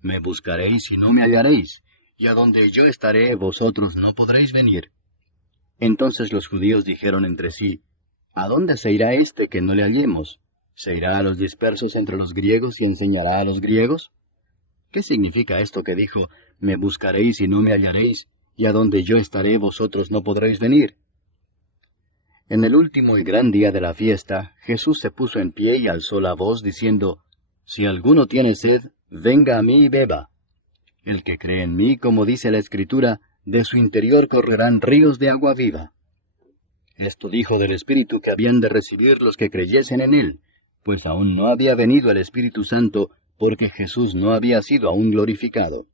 Me buscaréis y no me hallaréis, y a donde yo estaré vosotros no podréis venir. Entonces los judíos dijeron entre sí, ¿A dónde se irá este que no le hallemos? ¿Se irá a los dispersos entre los griegos y enseñará a los griegos? ¿Qué significa esto que dijo, me buscaréis y no me hallaréis, y a donde yo estaré vosotros no podréis venir? En el último y gran día de la fiesta, Jesús se puso en pie y alzó la voz diciendo, Si alguno tiene sed, venga a mí y beba. El que cree en mí, como dice la Escritura, de su interior correrán ríos de agua viva. Esto dijo del Espíritu que habían de recibir los que creyesen en él, pues aún no había venido el Espíritu Santo, porque Jesús no había sido aún glorificado.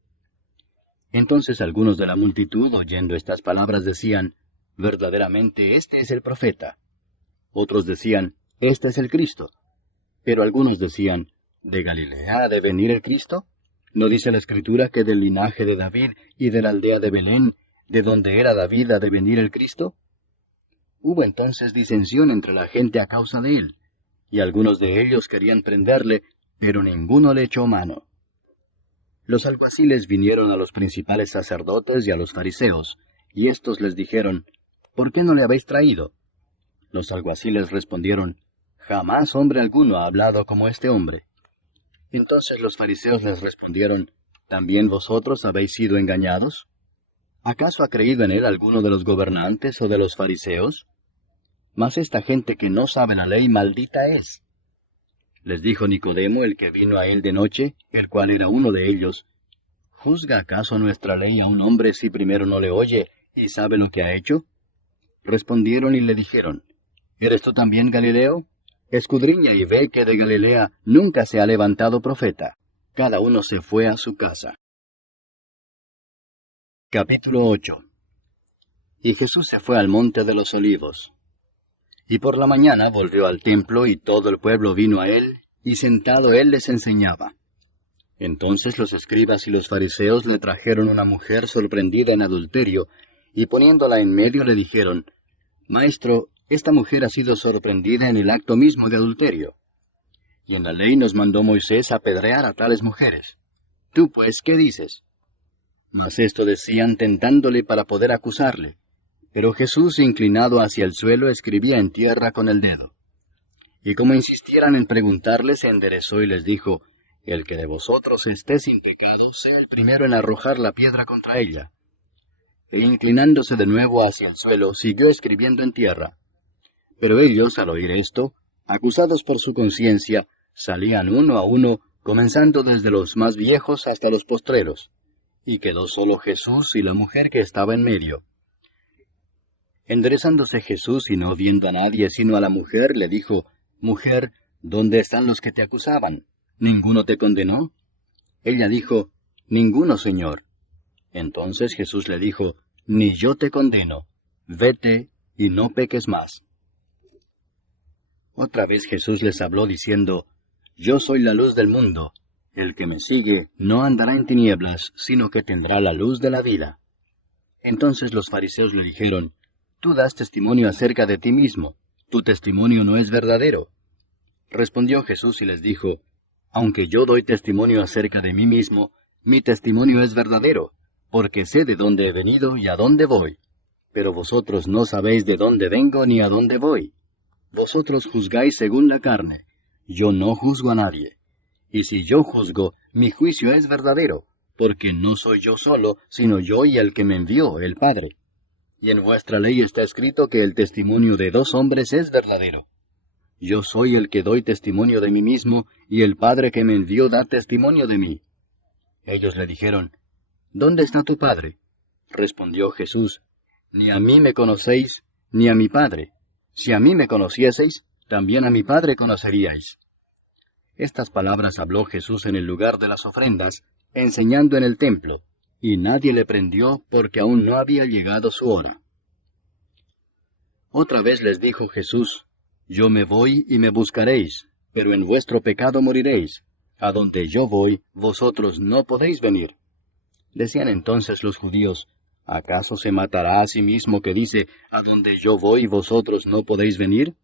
Entonces algunos de la multitud, oyendo estas palabras, decían, Verdaderamente este es el profeta. Otros decían, Este es el Cristo. Pero algunos decían, ¿De Galilea ha de venir el Cristo? ¿No dice la Escritura que del linaje de David y de la aldea de Belén, de donde era David, ha de venir el Cristo? Hubo entonces disensión entre la gente a causa de él, y algunos de ellos querían prenderle, pero ninguno le echó mano. Los alguaciles vinieron a los principales sacerdotes y a los fariseos, y éstos les dijeron, ¿Por qué no le habéis traído? Los alguaciles respondieron, Jamás hombre alguno ha hablado como este hombre. Entonces los fariseos les respondieron, ¿También vosotros habéis sido engañados? ¿Acaso ha creído en él alguno de los gobernantes o de los fariseos? Mas esta gente que no sabe la ley, maldita es. Les dijo Nicodemo, el que vino a él de noche, el cual era uno de ellos, ¿Juzga acaso nuestra ley a un hombre si primero no le oye y sabe lo que ha hecho? Respondieron y le dijeron, ¿Eres tú también Galileo? Escudriña y ve que de Galilea nunca se ha levantado profeta. Cada uno se fue a su casa. Capítulo 8. Y Jesús se fue al monte de los Olivos. Y por la mañana volvió al templo, y todo el pueblo vino a él, y sentado él les enseñaba. Entonces los escribas y los fariseos le trajeron una mujer sorprendida en adulterio, y poniéndola en medio le dijeron, Maestro, esta mujer ha sido sorprendida en el acto mismo de adulterio. Y en la ley nos mandó Moisés apedrear a tales mujeres. Tú pues, ¿qué dices? Mas esto decían tentándole para poder acusarle. Pero Jesús, inclinado hacia el suelo, escribía en tierra con el dedo. Y como insistieran en preguntarle, se enderezó y les dijo, El que de vosotros esté sin pecado, sea el primero en arrojar la piedra contra ella. E inclinándose de nuevo hacia el suelo, siguió escribiendo en tierra. Pero ellos, al oír esto, acusados por su conciencia, salían uno a uno, comenzando desde los más viejos hasta los postreros. Y quedó solo Jesús y la mujer que estaba en medio. Enderezándose Jesús y no viendo a nadie sino a la mujer, le dijo, Mujer, ¿dónde están los que te acusaban? ¿Ninguno te condenó? Ella dijo, Ninguno, Señor. Entonces Jesús le dijo, Ni yo te condeno. Vete y no peques más. Otra vez Jesús les habló diciendo, Yo soy la luz del mundo. El que me sigue no andará en tinieblas, sino que tendrá la luz de la vida. Entonces los fariseos le dijeron, Tú das testimonio acerca de ti mismo. Tu testimonio no es verdadero. Respondió Jesús y les dijo, Aunque yo doy testimonio acerca de mí mismo, mi testimonio es verdadero, porque sé de dónde he venido y a dónde voy. Pero vosotros no sabéis de dónde vengo ni a dónde voy. Vosotros juzgáis según la carne. Yo no juzgo a nadie. Y si yo juzgo, mi juicio es verdadero, porque no soy yo solo, sino yo y el que me envió, el Padre. Y en vuestra ley está escrito que el testimonio de 2 hombres es verdadero. Yo soy el que doy testimonio de mí mismo, y el Padre que me envió da testimonio de mí. Ellos le dijeron, ¿Dónde está tu Padre? Respondió Jesús, Ni a mí me conocéis, ni a mi Padre. Si a mí me conocieseis, también a mi Padre conoceríais. Estas palabras habló Jesús en el lugar de las ofrendas, enseñando en el templo, y nadie le prendió porque aún no había llegado su hora. Otra vez les dijo Jesús, Yo me voy y me buscaréis, pero en vuestro pecado moriréis. A donde yo voy, vosotros no podéis venir. Decían entonces los judíos, ¿acaso se matará a sí mismo que dice, a donde yo voy, vosotros no podéis venir?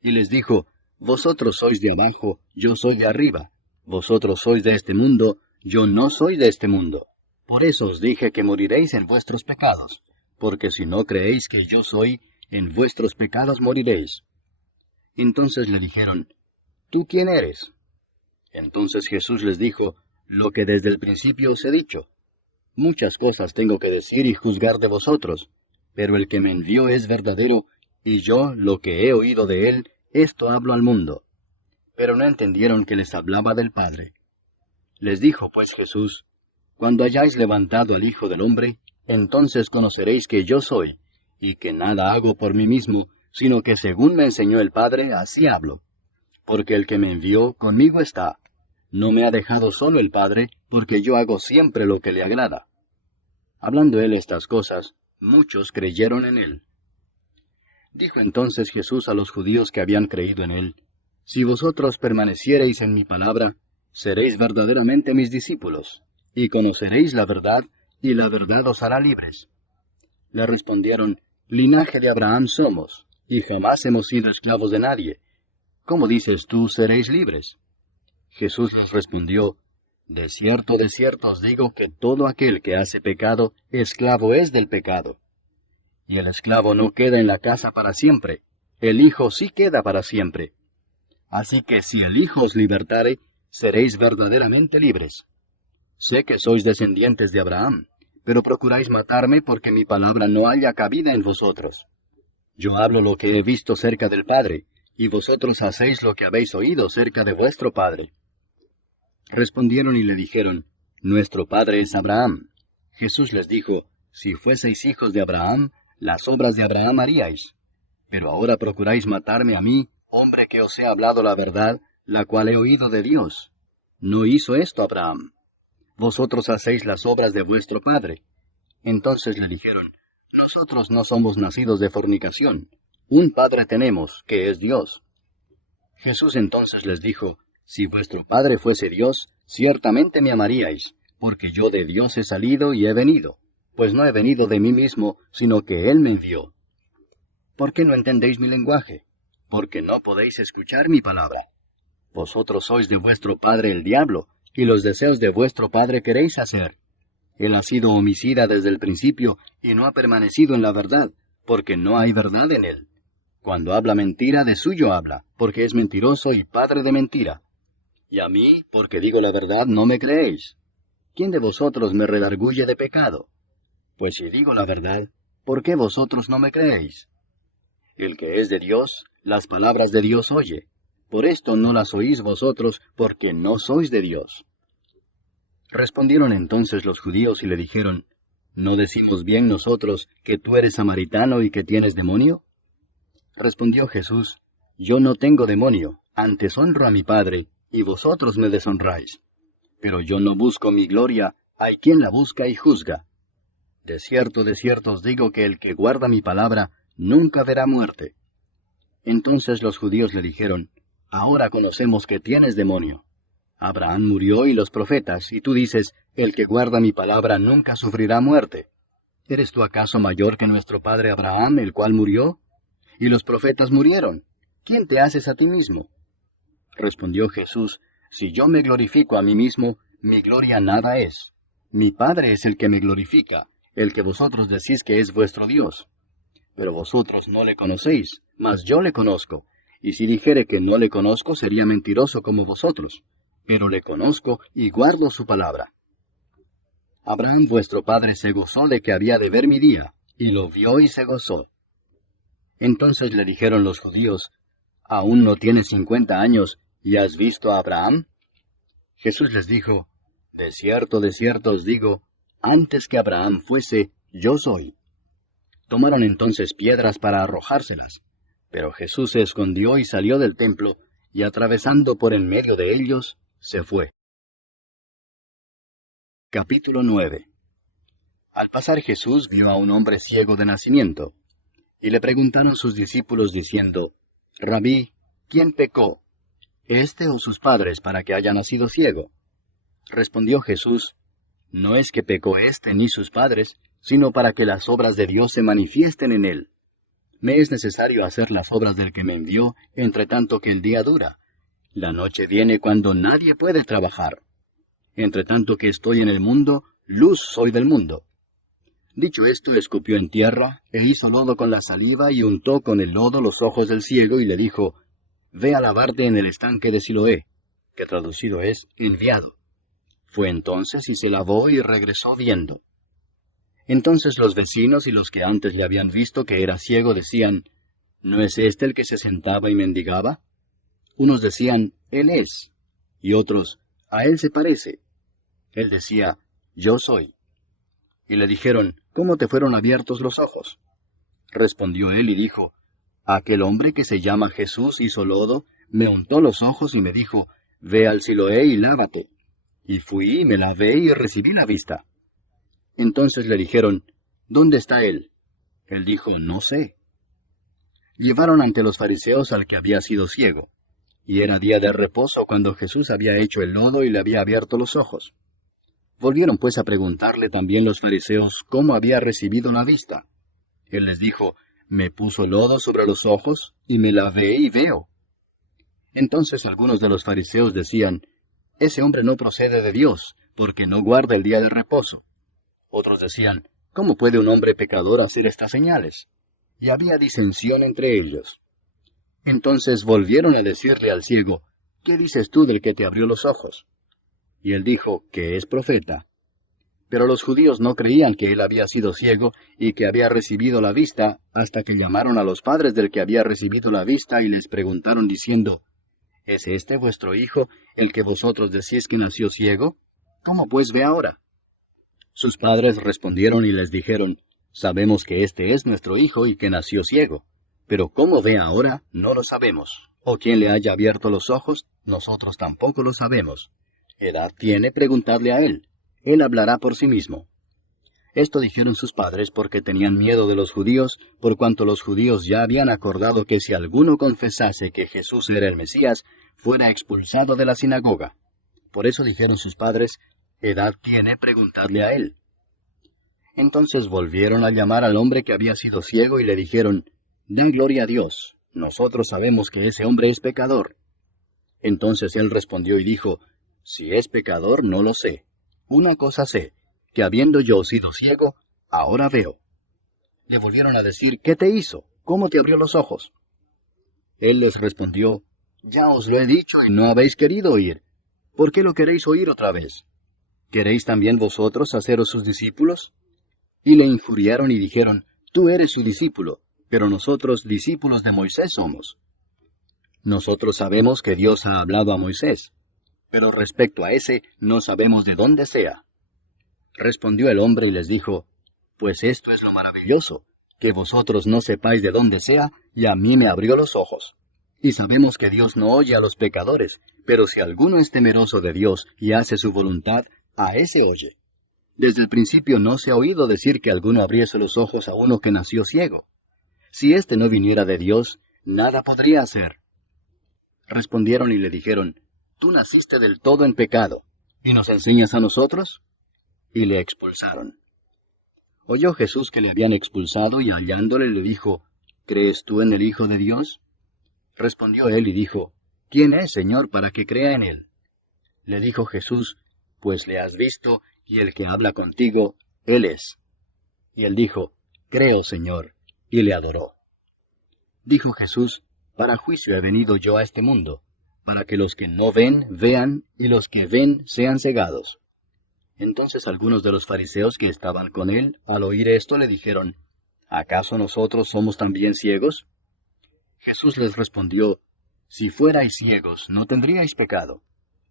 Y les dijo, Vosotros sois de abajo, yo soy de arriba. Vosotros sois de este mundo, yo no soy de este mundo. Por eso os dije que moriréis en vuestros pecados, porque si no creéis que yo soy, en vuestros pecados moriréis. Entonces le dijeron, ¿Tú quién eres? Entonces Jesús les dijo, Lo que desde el principio os he dicho. Muchas cosas tengo que decir y juzgar de vosotros, pero el que me envió es verdadero, y yo, lo que he oído de él, esto hablo al mundo. Pero no entendieron que les hablaba del Padre. Les dijo pues Jesús, Cuando hayáis levantado al Hijo del Hombre, entonces conoceréis que yo soy, y que nada hago por mí mismo, sino que según me enseñó el Padre, así hablo. Porque el que me envió conmigo está. No me ha dejado solo el Padre, porque yo hago siempre lo que le agrada. Hablando él estas cosas, muchos creyeron en él. Dijo entonces Jesús a los judíos que habían creído en él, Si vosotros permaneciereis en mi palabra, seréis verdaderamente mis discípulos, y conoceréis la verdad, y la verdad os hará libres. Le respondieron, Linaje de Abraham somos, y jamás hemos sido esclavos de nadie. ¿Cómo dices tú, seréis libres? Jesús les respondió, de cierto os digo que todo aquel que hace pecado, esclavo es del pecado. Y el esclavo no queda en la casa para siempre, el Hijo sí queda para siempre. Así que si el Hijo os libertare, seréis verdaderamente libres. Sé que sois descendientes de Abraham, pero procuráis matarme porque mi palabra no haya cabida en vosotros. Yo hablo lo que he visto cerca del Padre, y vosotros hacéis lo que habéis oído cerca de vuestro padre. Respondieron y le dijeron, Nuestro padre es Abraham. Jesús les dijo, Si fueseis hijos de Abraham, las obras de Abraham haríais. Pero ahora procuráis matarme a mí, hombre que os he hablado la verdad, la cual he oído de Dios. No hizo esto Abraham. Vosotros hacéis las obras de vuestro padre. Entonces le dijeron, Nosotros no somos nacidos de fornicación. Un Padre tenemos, que es Dios. Jesús entonces les dijo, Si vuestro Padre fuese Dios, ciertamente me amaríais, porque yo de Dios he salido y he venido, pues no he venido de mí mismo, sino que Él me envió. ¿Por qué no entendéis mi lenguaje? Porque no podéis escuchar mi palabra. Vosotros sois de vuestro padre el diablo, y los deseos de vuestro padre queréis hacer. Él ha sido homicida desde el principio, y no ha permanecido en la verdad, porque no hay verdad en él. Cuando habla mentira, de suyo habla, porque es mentiroso y padre de mentira. Y a mí, porque digo la verdad, no me creéis. ¿Quién de vosotros me redarguye de pecado? Pues si digo la verdad, ¿por qué vosotros no me creéis? El que es de Dios, las palabras de Dios oye. Por esto no las oís vosotros, porque no sois de Dios. Respondieron entonces los judíos y le dijeron, ¿No decimos bien nosotros que tú eres samaritano y que tienes demonio? Respondió Jesús, Yo no tengo demonio, antes honro a mi Padre, y vosotros me deshonráis. Pero yo no busco mi gloria, hay quien la busca y juzga. De cierto os digo que el que guarda mi palabra, nunca verá muerte. Entonces los judíos le dijeron, Ahora conocemos que tienes demonio. Abraham murió y los profetas, y tú dices, el que guarda mi palabra nunca sufrirá muerte. ¿Eres tú acaso mayor que nuestro padre Abraham, el cual murió? Y los profetas murieron. ¿Quién te haces a ti mismo? Respondió Jesús, Si yo me glorifico a mí mismo, mi gloria nada es. Mi Padre es el que me glorifica, el que vosotros decís que es vuestro Dios. Pero vosotros no le conocéis, mas yo le conozco. Y si dijere que no le conozco, sería mentiroso como vosotros. pero le conozco y guardo su palabra. Abraham vuestro padre se gozó de que había de ver mi día, y lo vio y se gozó. Entonces le dijeron los judíos, ¿aún no tienes 50 años, y has visto a Abraham? Jesús les dijo, de cierto os digo, antes que Abraham fuese, yo soy. Tomaron entonces piedras para arrojárselas, pero Jesús se escondió y salió del templo, y atravesando por en medio de ellos, se fue. Capítulo 9. Al pasar Jesús vio a un hombre ciego de nacimiento, y le preguntaron sus discípulos diciendo, Rabí, ¿quién pecó, éste o sus padres, para que haya nacido ciego? Respondió Jesús, no es que pecó éste ni sus padres, sino para que las obras de Dios se manifiesten en él. Me es necesario hacer las obras del que me envió, entre tanto que el día dura. La noche viene cuando nadie puede trabajar. Entre tanto que estoy en el mundo, luz soy del mundo. Dicho esto, escupió en tierra, e hizo lodo con la saliva, y untó con el lodo los ojos del ciego, y le dijo, Ve a lavarte en el estanque de Siloé, que traducido es, enviado. Fue entonces y se lavó y regresó viendo. Entonces los vecinos y los que antes le habían visto que era ciego decían, ¿no es este el que se sentaba y mendigaba? Unos decían, Él es, y otros, a él se parece. Él decía, Yo soy. Y le dijeron, ¿cómo te fueron abiertos los ojos? Respondió él y dijo, Aquel hombre que se llama Jesús hizo lodo, me untó los ojos y me dijo, Ve al Siloé y lávate. Y fui y me lavé y recibí la vista. Entonces le dijeron, ¿dónde está él? Él dijo, no sé. Llevaron ante los fariseos al que había sido ciego. Y era día de reposo cuando Jesús había hecho el lodo y le había abierto los ojos. Volvieron pues a preguntarle también los fariseos cómo había recibido la vista. Él les dijo, me puso lodo sobre los ojos, y me lavé y veo. Entonces algunos de los fariseos decían, ese hombre no procede de Dios, porque no guarda el día de reposo. Otros decían, ¿cómo puede un hombre pecador hacer estas señales? Y había disensión entre ellos. Entonces volvieron a decirle al ciego, ¿qué dices tú del que te abrió los ojos? Y él dijo, que es profeta. Pero los judíos no creían que él había sido ciego y que había recibido la vista, hasta que llamaron a los padres del que había recibido la vista y les preguntaron diciendo, ¿es este vuestro hijo, el que vosotros decís que nació ciego? ¿Cómo pues ve ahora? Sus padres respondieron y les dijeron, sabemos que este es nuestro hijo y que nació ciego, pero cómo ve ahora no lo sabemos, o quién le haya abierto los ojos, nosotros tampoco lo sabemos. ¿Edad tiene? Preguntadle a él hablará por sí mismo. Esto dijeron sus padres porque tenían miedo de los judíos, por cuanto los judíos ya habían acordado que si alguno confesase que Jesús era el Mesías, fuera expulsado de la sinagoga. Por eso dijeron sus padres, ¿edad tiene? Preguntadle a él. Entonces volvieron a llamar al hombre que había sido ciego y le dijeron, da gloria a Dios, nosotros sabemos que ese hombre es pecador. Entonces él respondió y dijo, si es pecador no lo sé. Una cosa sé, que habiendo yo sido ciego, ahora veo. Le volvieron a decir, ¿qué te hizo? ¿Cómo te abrió los ojos? Él les respondió, ya os lo he dicho y no habéis querido oír. ¿Por qué lo queréis oír otra vez? ¿Queréis también vosotros haceros sus discípulos? Y le injuriaron y dijeron, tú eres su discípulo, pero nosotros discípulos de Moisés somos. Nosotros sabemos que Dios ha hablado a Moisés, pero respecto a ese no sabemos de dónde sea. Respondió el hombre y les dijo, pues esto es lo maravilloso, que vosotros no sepáis de dónde sea, y a mí me abrió los ojos. Y sabemos que Dios no oye a los pecadores, pero si alguno es temeroso de Dios y hace su voluntad, a ese oye. Desde el principio no se ha oído decir que alguno abriese los ojos a uno que nació ciego. Si éste no viniera de Dios, nada podría hacer. Respondieron y le dijeron, tú naciste del todo en pecado, ¿y nos enseñas a nosotros? Y le expulsaron. Oyó Jesús que le habían expulsado y hallándole le dijo, ¿crees tú en el Hijo de Dios? Respondió él y dijo, ¿quién es, Señor, para que crea en él? Le dijo Jesús, pues le has visto, y el que habla contigo, él es. Y él dijo, creo, Señor, y le adoró. Dijo Jesús, para juicio he venido yo a este mundo, para que los que no ven, vean, y los que ven, sean cegados. Entonces algunos de los fariseos que estaban con él, al oír esto, le dijeron, ¿acaso nosotros somos también ciegos? Jesús les respondió, si fuerais ciegos, no tendríais pecado.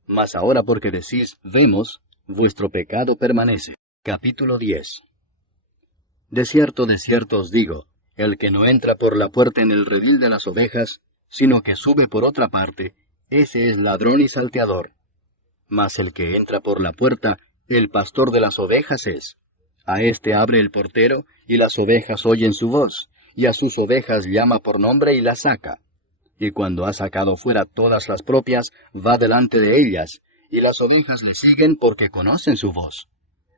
Mas ahora porque decís, vemos, vuestro pecado permanece. Capítulo 10. De cierto os digo, el que no entra por la puerta en el redil de las ovejas, sino que sube por otra parte, ese es ladrón y salteador. Mas el que entra por la puerta, el pastor de las ovejas es. A éste abre el portero, y las ovejas oyen su voz, y a sus ovejas llama por nombre y las saca. Y cuando ha sacado fuera todas las propias, va delante de ellas, y las ovejas le siguen porque conocen su voz.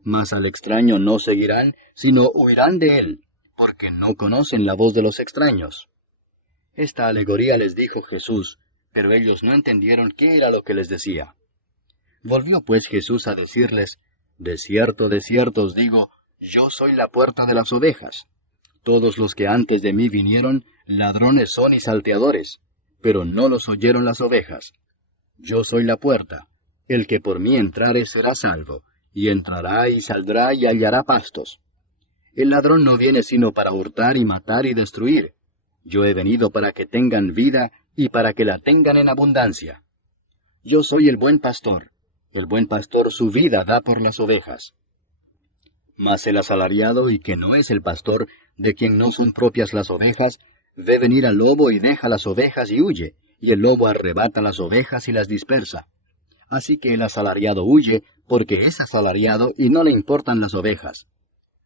Mas al extraño no seguirán, sino huirán de él, porque no conocen la voz de los extraños. Esta alegoría les dijo Jesús, pero ellos no entendieron qué era lo que les decía. Volvió pues Jesús a decirles, de cierto os digo, yo soy la puerta de las ovejas. Todos los que antes de mí vinieron, ladrones son y salteadores, pero no los oyeron las ovejas. Yo soy la puerta. El que por mí entrare será salvo, y entrará y saldrá y hallará pastos. El ladrón no viene sino para hurtar y matar y destruir. Yo he venido para que tengan vida y para que la tengan en abundancia. Yo soy el buen pastor. El buen pastor su vida da por las ovejas. Mas el asalariado, y que no es el pastor, de quien no son propias las ovejas, ve venir al lobo y deja las ovejas y huye, y el lobo arrebata las ovejas y las dispersa. Así que el asalariado huye, porque es asalariado y no le importan las ovejas.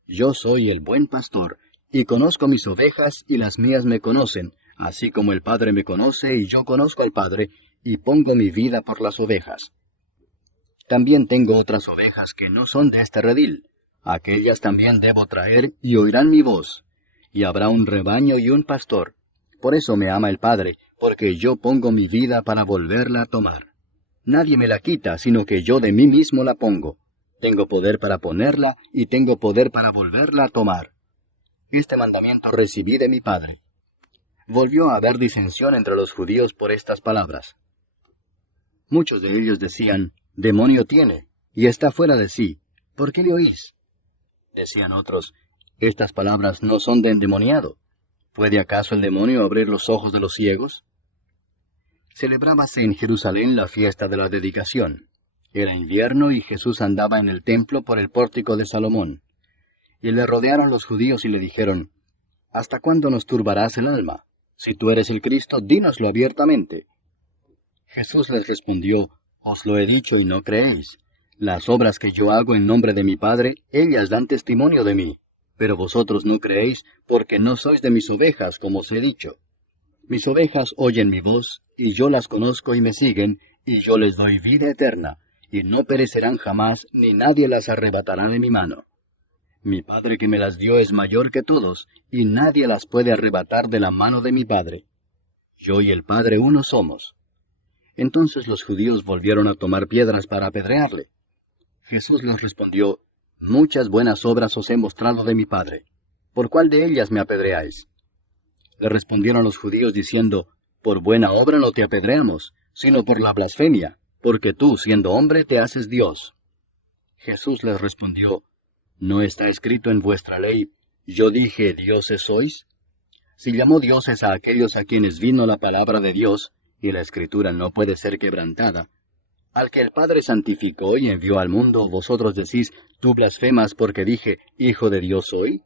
Yo soy el buen pastor, y conozco mis ovejas, y las mías me conocen, así como el Padre me conoce, y yo conozco al Padre, y pongo mi vida por las ovejas. También tengo otras ovejas que no son de este redil. Aquellas también debo traer, y oirán mi voz. Y habrá un rebaño y un pastor. Por eso me ama el Padre, porque yo pongo mi vida para volverla a tomar. Nadie me la quita, sino que yo de mí mismo la pongo. Tengo poder para ponerla, y tengo poder para volverla a tomar. Este mandamiento recibí de mi Padre. Volvió a haber disensión entre los judíos por estas palabras. Muchos de ellos decían, demonio tiene, y está fuera de sí. ¿Por qué le oís? Decían otros, estas palabras no son de endemoniado. ¿Puede acaso el demonio abrir los ojos de los ciegos? Celebrábase en Jerusalén la fiesta de la dedicación. Era invierno y Jesús andaba en el templo por el pórtico de Salomón. Y le rodearon los judíos y le dijeron, ¿hasta cuándo nos turbarás el alma? Si tú eres el Cristo, dínoslo abiertamente. Jesús les respondió, os lo he dicho y no creéis. Las obras que yo hago en nombre de mi Padre, ellas dan testimonio de mí. Pero vosotros no creéis, porque no sois de mis ovejas, como os he dicho. Mis ovejas oyen mi voz, y yo las conozco y me siguen, y yo les doy vida eterna, y no perecerán jamás, ni nadie las arrebatará de mi mano. Mi Padre que me las dio es mayor que todos, y nadie las puede arrebatar de la mano de mi Padre. Yo y el Padre uno somos. Entonces los judíos volvieron a tomar piedras para apedrearle. Jesús les respondió, muchas buenas obras os he mostrado de mi Padre. ¿Por cuál de ellas me apedreáis? Le respondieron los judíos diciendo, por buena obra no te apedreamos, sino por la blasfemia, porque tú, siendo hombre, te haces Dios. Jesús les respondió, ¿no está escrito en vuestra ley, yo dije, dioses sois? Si llamó dioses a aquellos a quienes vino la palabra de Dios, y la Escritura no puede ser quebrantada, al que el Padre santificó y envió al mundo, vosotros decís, tú blasfemas porque dije, Hijo de Dios soy.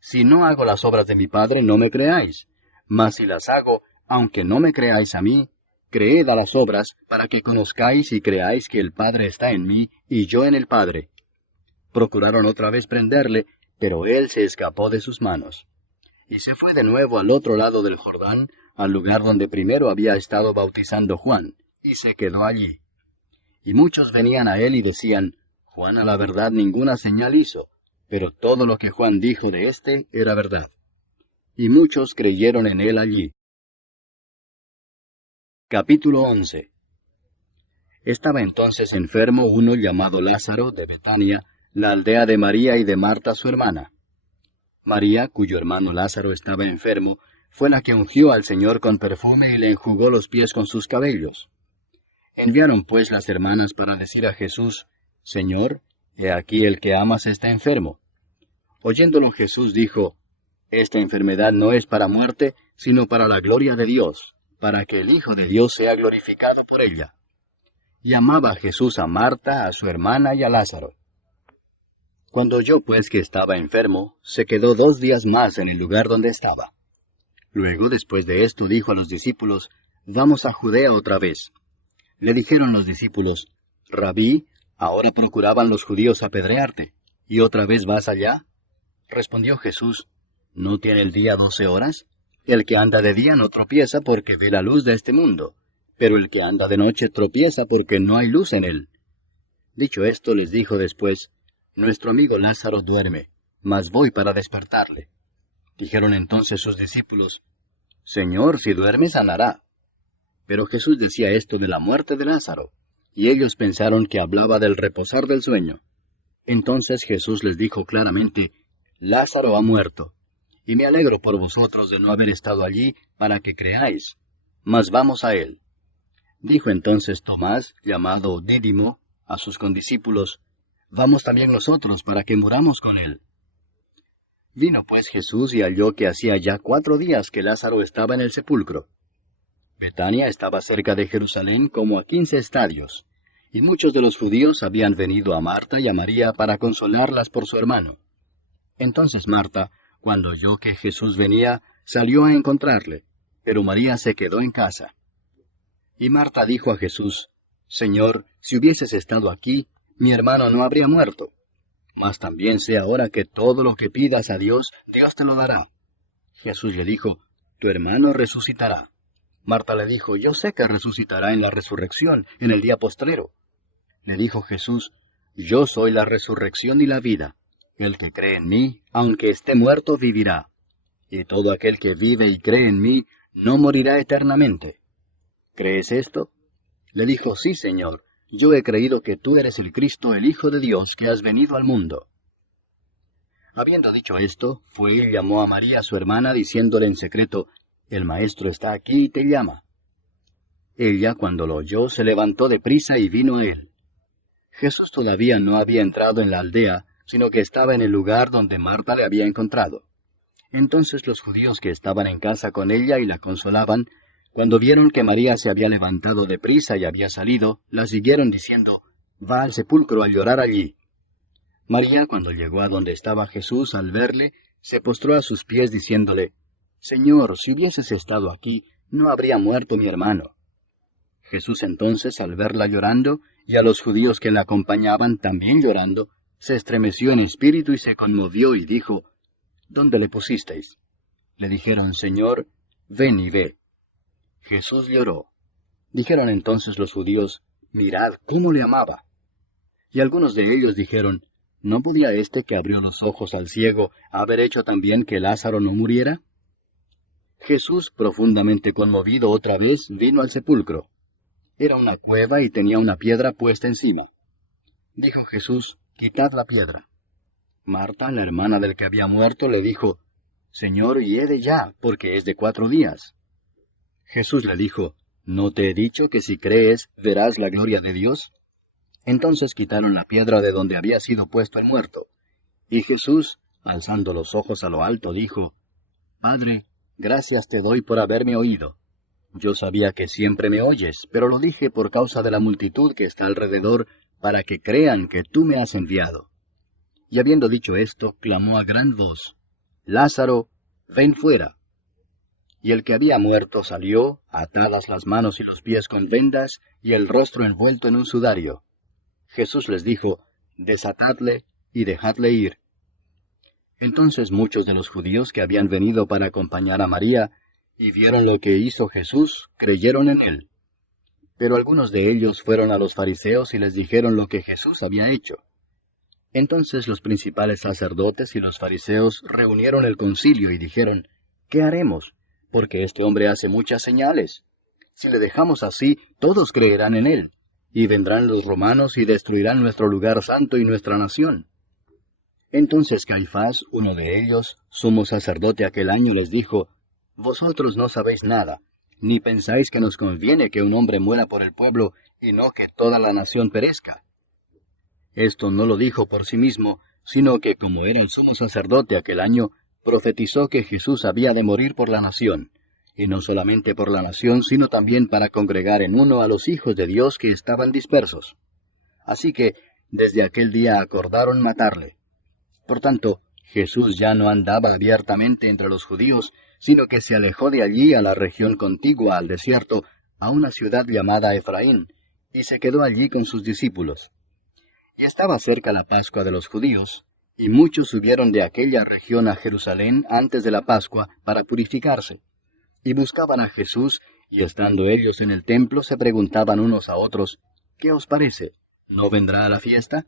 Si no hago las obras de mi Padre, no me creáis. Mas si las hago, aunque no me creáis a mí, creed a las obras, para que conozcáis y creáis que el Padre está en mí, y yo en el Padre. Procuraron otra vez prenderle, pero él se escapó de sus manos. Y se fue de nuevo al otro lado del Jordán, al lugar donde primero había estado bautizando Juan, y se quedó allí. Y muchos venían a él y decían, Juan a la verdad ninguna señal hizo, pero todo lo que Juan dijo de éste era verdad. Y muchos creyeron en él allí. Capítulo 11. Estaba entonces enfermo uno llamado Lázaro de Betania, la aldea de María y de Marta su hermana. María, cuyo hermano Lázaro estaba enfermo, fue la que ungió al Señor con perfume y le enjugó los pies con sus cabellos. Enviaron pues las hermanas para decir a Jesús, Señor, he aquí el que amas está enfermo. Oyéndolo Jesús dijo, Esta enfermedad no es para muerte, sino para la gloria de Dios, para que el Hijo de Dios sea glorificado por ella. Y amaba Jesús a Marta, a su hermana y a Lázaro. Cuando oyó pues que estaba enfermo, se quedó 2 días más en el lugar donde estaba. Luego, después de esto, dijo a los discípulos, Vamos a Judea otra vez. Le dijeron los discípulos, Rabí, ahora procuraban los judíos apedrearte, ¿y otra vez vas allá? Respondió Jesús, ¿no tiene el día 12 horas? El que anda de día no tropieza porque ve la luz de este mundo, pero el que anda de noche tropieza porque no hay luz en él. Dicho esto, les dijo después, Nuestro amigo Lázaro duerme, mas voy para despertarle. Dijeron entonces sus discípulos, Señor, si duerme sanará. Pero Jesús decía esto de la muerte de Lázaro, y ellos pensaron que hablaba del reposar del sueño. Entonces Jesús les dijo claramente, Lázaro ha muerto, y me alegro por vosotros de no haber estado allí para que creáis, mas vamos a él. Dijo entonces Tomás, llamado Dídimo, a sus condiscípulos, Vamos también nosotros para que muramos con él. Vino pues Jesús y halló que hacía ya 4 días que Lázaro estaba en el sepulcro. Betania estaba cerca de Jerusalén como a 15 estadios, y muchos de los judíos habían venido a Marta y a María para consolarlas por su hermano. Entonces Marta, cuando oyó que Jesús venía, salió a encontrarle, pero María se quedó en casa. Y Marta dijo a Jesús, Señor, si hubieses estado aquí, mi hermano no habría muerto. Mas también sé ahora que todo lo que pidas a Dios, Dios te lo dará. Jesús le dijo, Tu hermano resucitará. Marta le dijo, Yo sé que resucitará en la resurrección, en el día postrero. Le dijo Jesús, Yo soy la resurrección y la vida. El que cree en mí, aunque esté muerto, vivirá. Y todo aquel que vive y cree en mí, no morirá eternamente. ¿Crees esto? Le dijo, Sí, Señor. Yo he creído que tú eres el Cristo, el Hijo de Dios, que has venido al mundo. Habiendo dicho esto, fue y llamó a María su hermana, diciéndole en secreto, El Maestro está aquí y te llama. Ella, cuando lo oyó, se levantó de prisa y vino a él. Jesús todavía no había entrado en la aldea, sino que estaba en el lugar donde Marta le había encontrado. Entonces los judíos que estaban en casa con ella y la consolaban, cuando vieron que María se había levantado de prisa y había salido, la siguieron diciendo, Va al sepulcro a llorar allí. María, cuando llegó a donde estaba Jesús, al verle, se postró a sus pies diciéndole, Señor, si hubieses estado aquí, no habría muerto mi hermano. Jesús entonces, al verla llorando, y a los judíos que la acompañaban también llorando, se estremeció en espíritu y se conmovió y dijo, ¿Dónde le pusisteis? Le dijeron, Señor, ven y ve. Jesús lloró. Dijeron entonces los judíos, Mirad cómo le amaba. Y algunos de ellos dijeron, ¿No podía éste que abrió los ojos al ciego haber hecho también que Lázaro no muriera? Jesús, profundamente conmovido otra vez, vino al sepulcro. Era una cueva y tenía una piedra puesta encima. Dijo Jesús, Quitad la piedra. Marta, la hermana del que había muerto, le dijo, Señor, hiede ya, porque es de 4 días. Jesús le dijo, ¿No te he dicho que si crees, verás la gloria de Dios? Entonces quitaron la piedra de donde había sido puesto el muerto. Y Jesús, alzando los ojos a lo alto, dijo, Padre, gracias te doy por haberme oído. Yo sabía que siempre me oyes, pero lo dije por causa de la multitud que está alrededor, para que crean que tú me has enviado. Y habiendo dicho esto, clamó a gran voz, Lázaro, ven fuera. Y el que había muerto salió, atadas las manos y los pies con vendas, y el rostro envuelto en un sudario. Jesús les dijo, Desatadle y dejadle ir. Entonces muchos de los judíos que habían venido para acompañar a María, y vieron lo que hizo Jesús, creyeron en él. Pero algunos de ellos fueron a los fariseos y les dijeron lo que Jesús había hecho. Entonces los principales sacerdotes y los fariseos reunieron el concilio y dijeron, ¿Qué haremos? Porque este hombre hace muchas señales. Si le dejamos así, todos creerán en él, y vendrán los romanos y destruirán nuestro lugar santo y nuestra nación. Entonces Caifás, uno de ellos, sumo sacerdote aquel año, les dijo, Vosotros no sabéis nada, ni pensáis que nos conviene que un hombre muera por el pueblo y no que toda la nación perezca. Esto no lo dijo por sí mismo, sino que como era el sumo sacerdote aquel año, profetizó que Jesús había de morir por la nación, y no solamente por la nación, sino también para congregar en uno a los hijos de Dios que estaban dispersos. Así que desde aquel día acordaron matarle. Por tanto, Jesús ya no andaba abiertamente entre los judíos, sino que se alejó de allí a la región contigua al desierto, a una ciudad llamada Efraín, y se quedó allí con sus discípulos. Y estaba cerca la Pascua de los judíos, y muchos subieron de aquella región a Jerusalén antes de la Pascua para purificarse. Y buscaban a Jesús, y estando ellos en el templo se preguntaban unos a otros, ¿qué os parece? ¿No vendrá a la fiesta?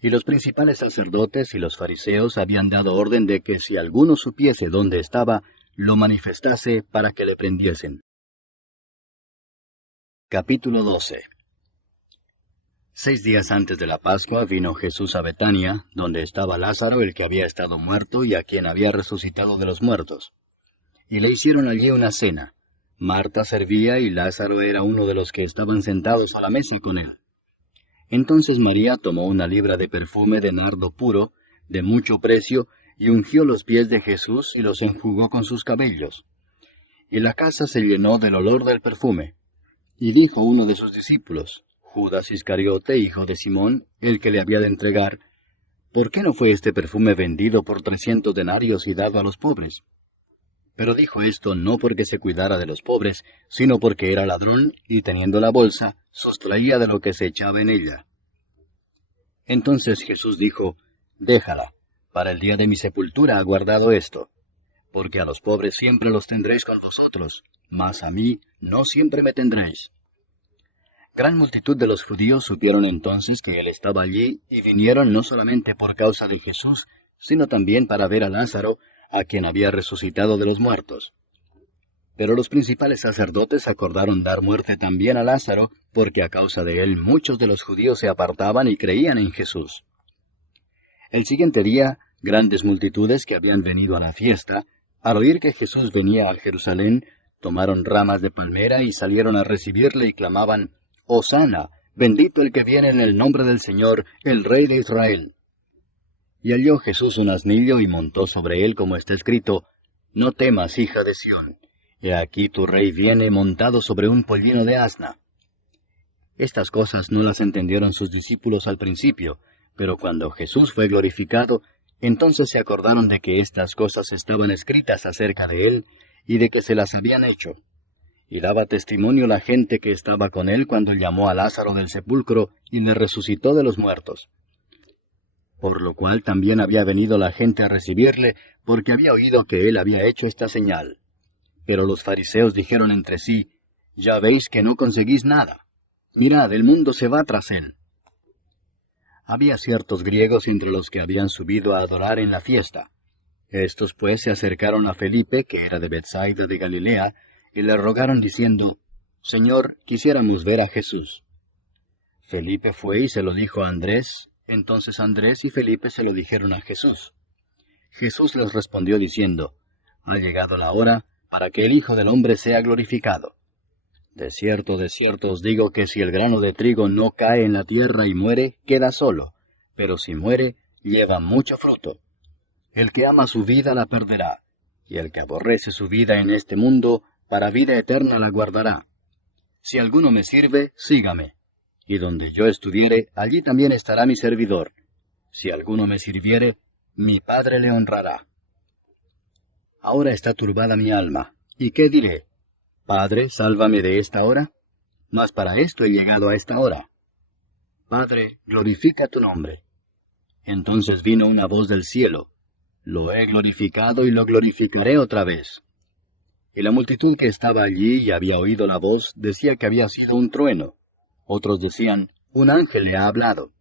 Y los principales sacerdotes y los fariseos habían dado orden de que si alguno supiese dónde estaba, lo manifestase para que le prendiesen. Capítulo 12. 6 días antes de la Pascua vino Jesús a Betania, donde estaba Lázaro, el que había estado muerto y a quien había resucitado de los muertos. Y le hicieron allí una cena. Marta servía y Lázaro era uno de los que estaban sentados a la mesa con él. Entonces María tomó una libra de perfume de nardo puro, de mucho precio, y ungió los pies de Jesús y los enjugó con sus cabellos. Y la casa se llenó del olor del perfume. Y dijo uno de sus discípulos, Judas Iscariote, hijo de Simón, el que le había de entregar, ¿por qué no fue este perfume vendido por 300 denarios y dado a los pobres? Pero dijo esto no porque se cuidara de los pobres, sino porque era ladrón, y teniendo la bolsa, sustraía de lo que se echaba en ella. Entonces Jesús dijo, Déjala, para el día de mi sepultura ha guardado esto, porque a los pobres siempre los tendréis con vosotros, mas a mí no siempre me tendréis. Gran multitud de los judíos supieron entonces que él estaba allí, y vinieron no solamente por causa de Jesús, sino también para ver a Lázaro, a quien había resucitado de los muertos. Pero los principales sacerdotes acordaron dar muerte también a Lázaro, porque a causa de él muchos de los judíos se apartaban y creían en Jesús. El siguiente día, grandes multitudes que habían venido a la fiesta, al oír que Jesús venía a Jerusalén, tomaron ramas de palmera y salieron a recibirle y clamaban, Hosana, bendito el que viene en el nombre del Señor, el Rey de Israel. Y halló Jesús un asnillo y montó sobre él, como está escrito, No temas, hija de Sión, he aquí tu rey viene montado sobre un pollino de asna. Estas cosas no las entendieron sus discípulos al principio, pero cuando Jesús fue glorificado, entonces se acordaron de que estas cosas estaban escritas acerca de él, y de que se las habían hecho. Y daba testimonio la gente que estaba con él cuando llamó a Lázaro del sepulcro y le resucitó de los muertos. Por lo cual también había venido la gente a recibirle, porque había oído que él había hecho esta señal. Pero los fariseos dijeron entre sí, Ya veis que no conseguís nada. Mirad, el mundo se va tras él. Había ciertos griegos entre los que habían subido a adorar en la fiesta. Estos pues se acercaron a Felipe, que era de Bethsaida de Galilea, y le rogaron diciendo, Señor, quisiéramos ver a Jesús. Felipe fue y se lo dijo a Andrés. Entonces Andrés y Felipe se lo dijeron a Jesús. Jesús les respondió diciendo, Ha llegado la hora para que el Hijo del Hombre sea glorificado. De cierto os digo que si el grano de trigo no cae en la tierra y muere, queda solo, pero si muere, lleva mucho fruto. El que ama su vida la perderá, y el que aborrece su vida en este mundo, para vida eterna la guardará. Si alguno me sirve, sígame. Y donde yo estuviere, allí también estará mi servidor. Si alguno me sirviere, mi Padre le honrará. Ahora está turbada mi alma. ¿Y qué diré? Padre, sálvame de esta hora. Mas para esto he llegado a esta hora. Padre, glorifica tu nombre. Entonces vino una voz del cielo. Lo he glorificado y lo glorificaré otra vez. Y la multitud que estaba allí y había oído la voz decía que había sido un trueno. Otros decían, un ángel le ha hablado.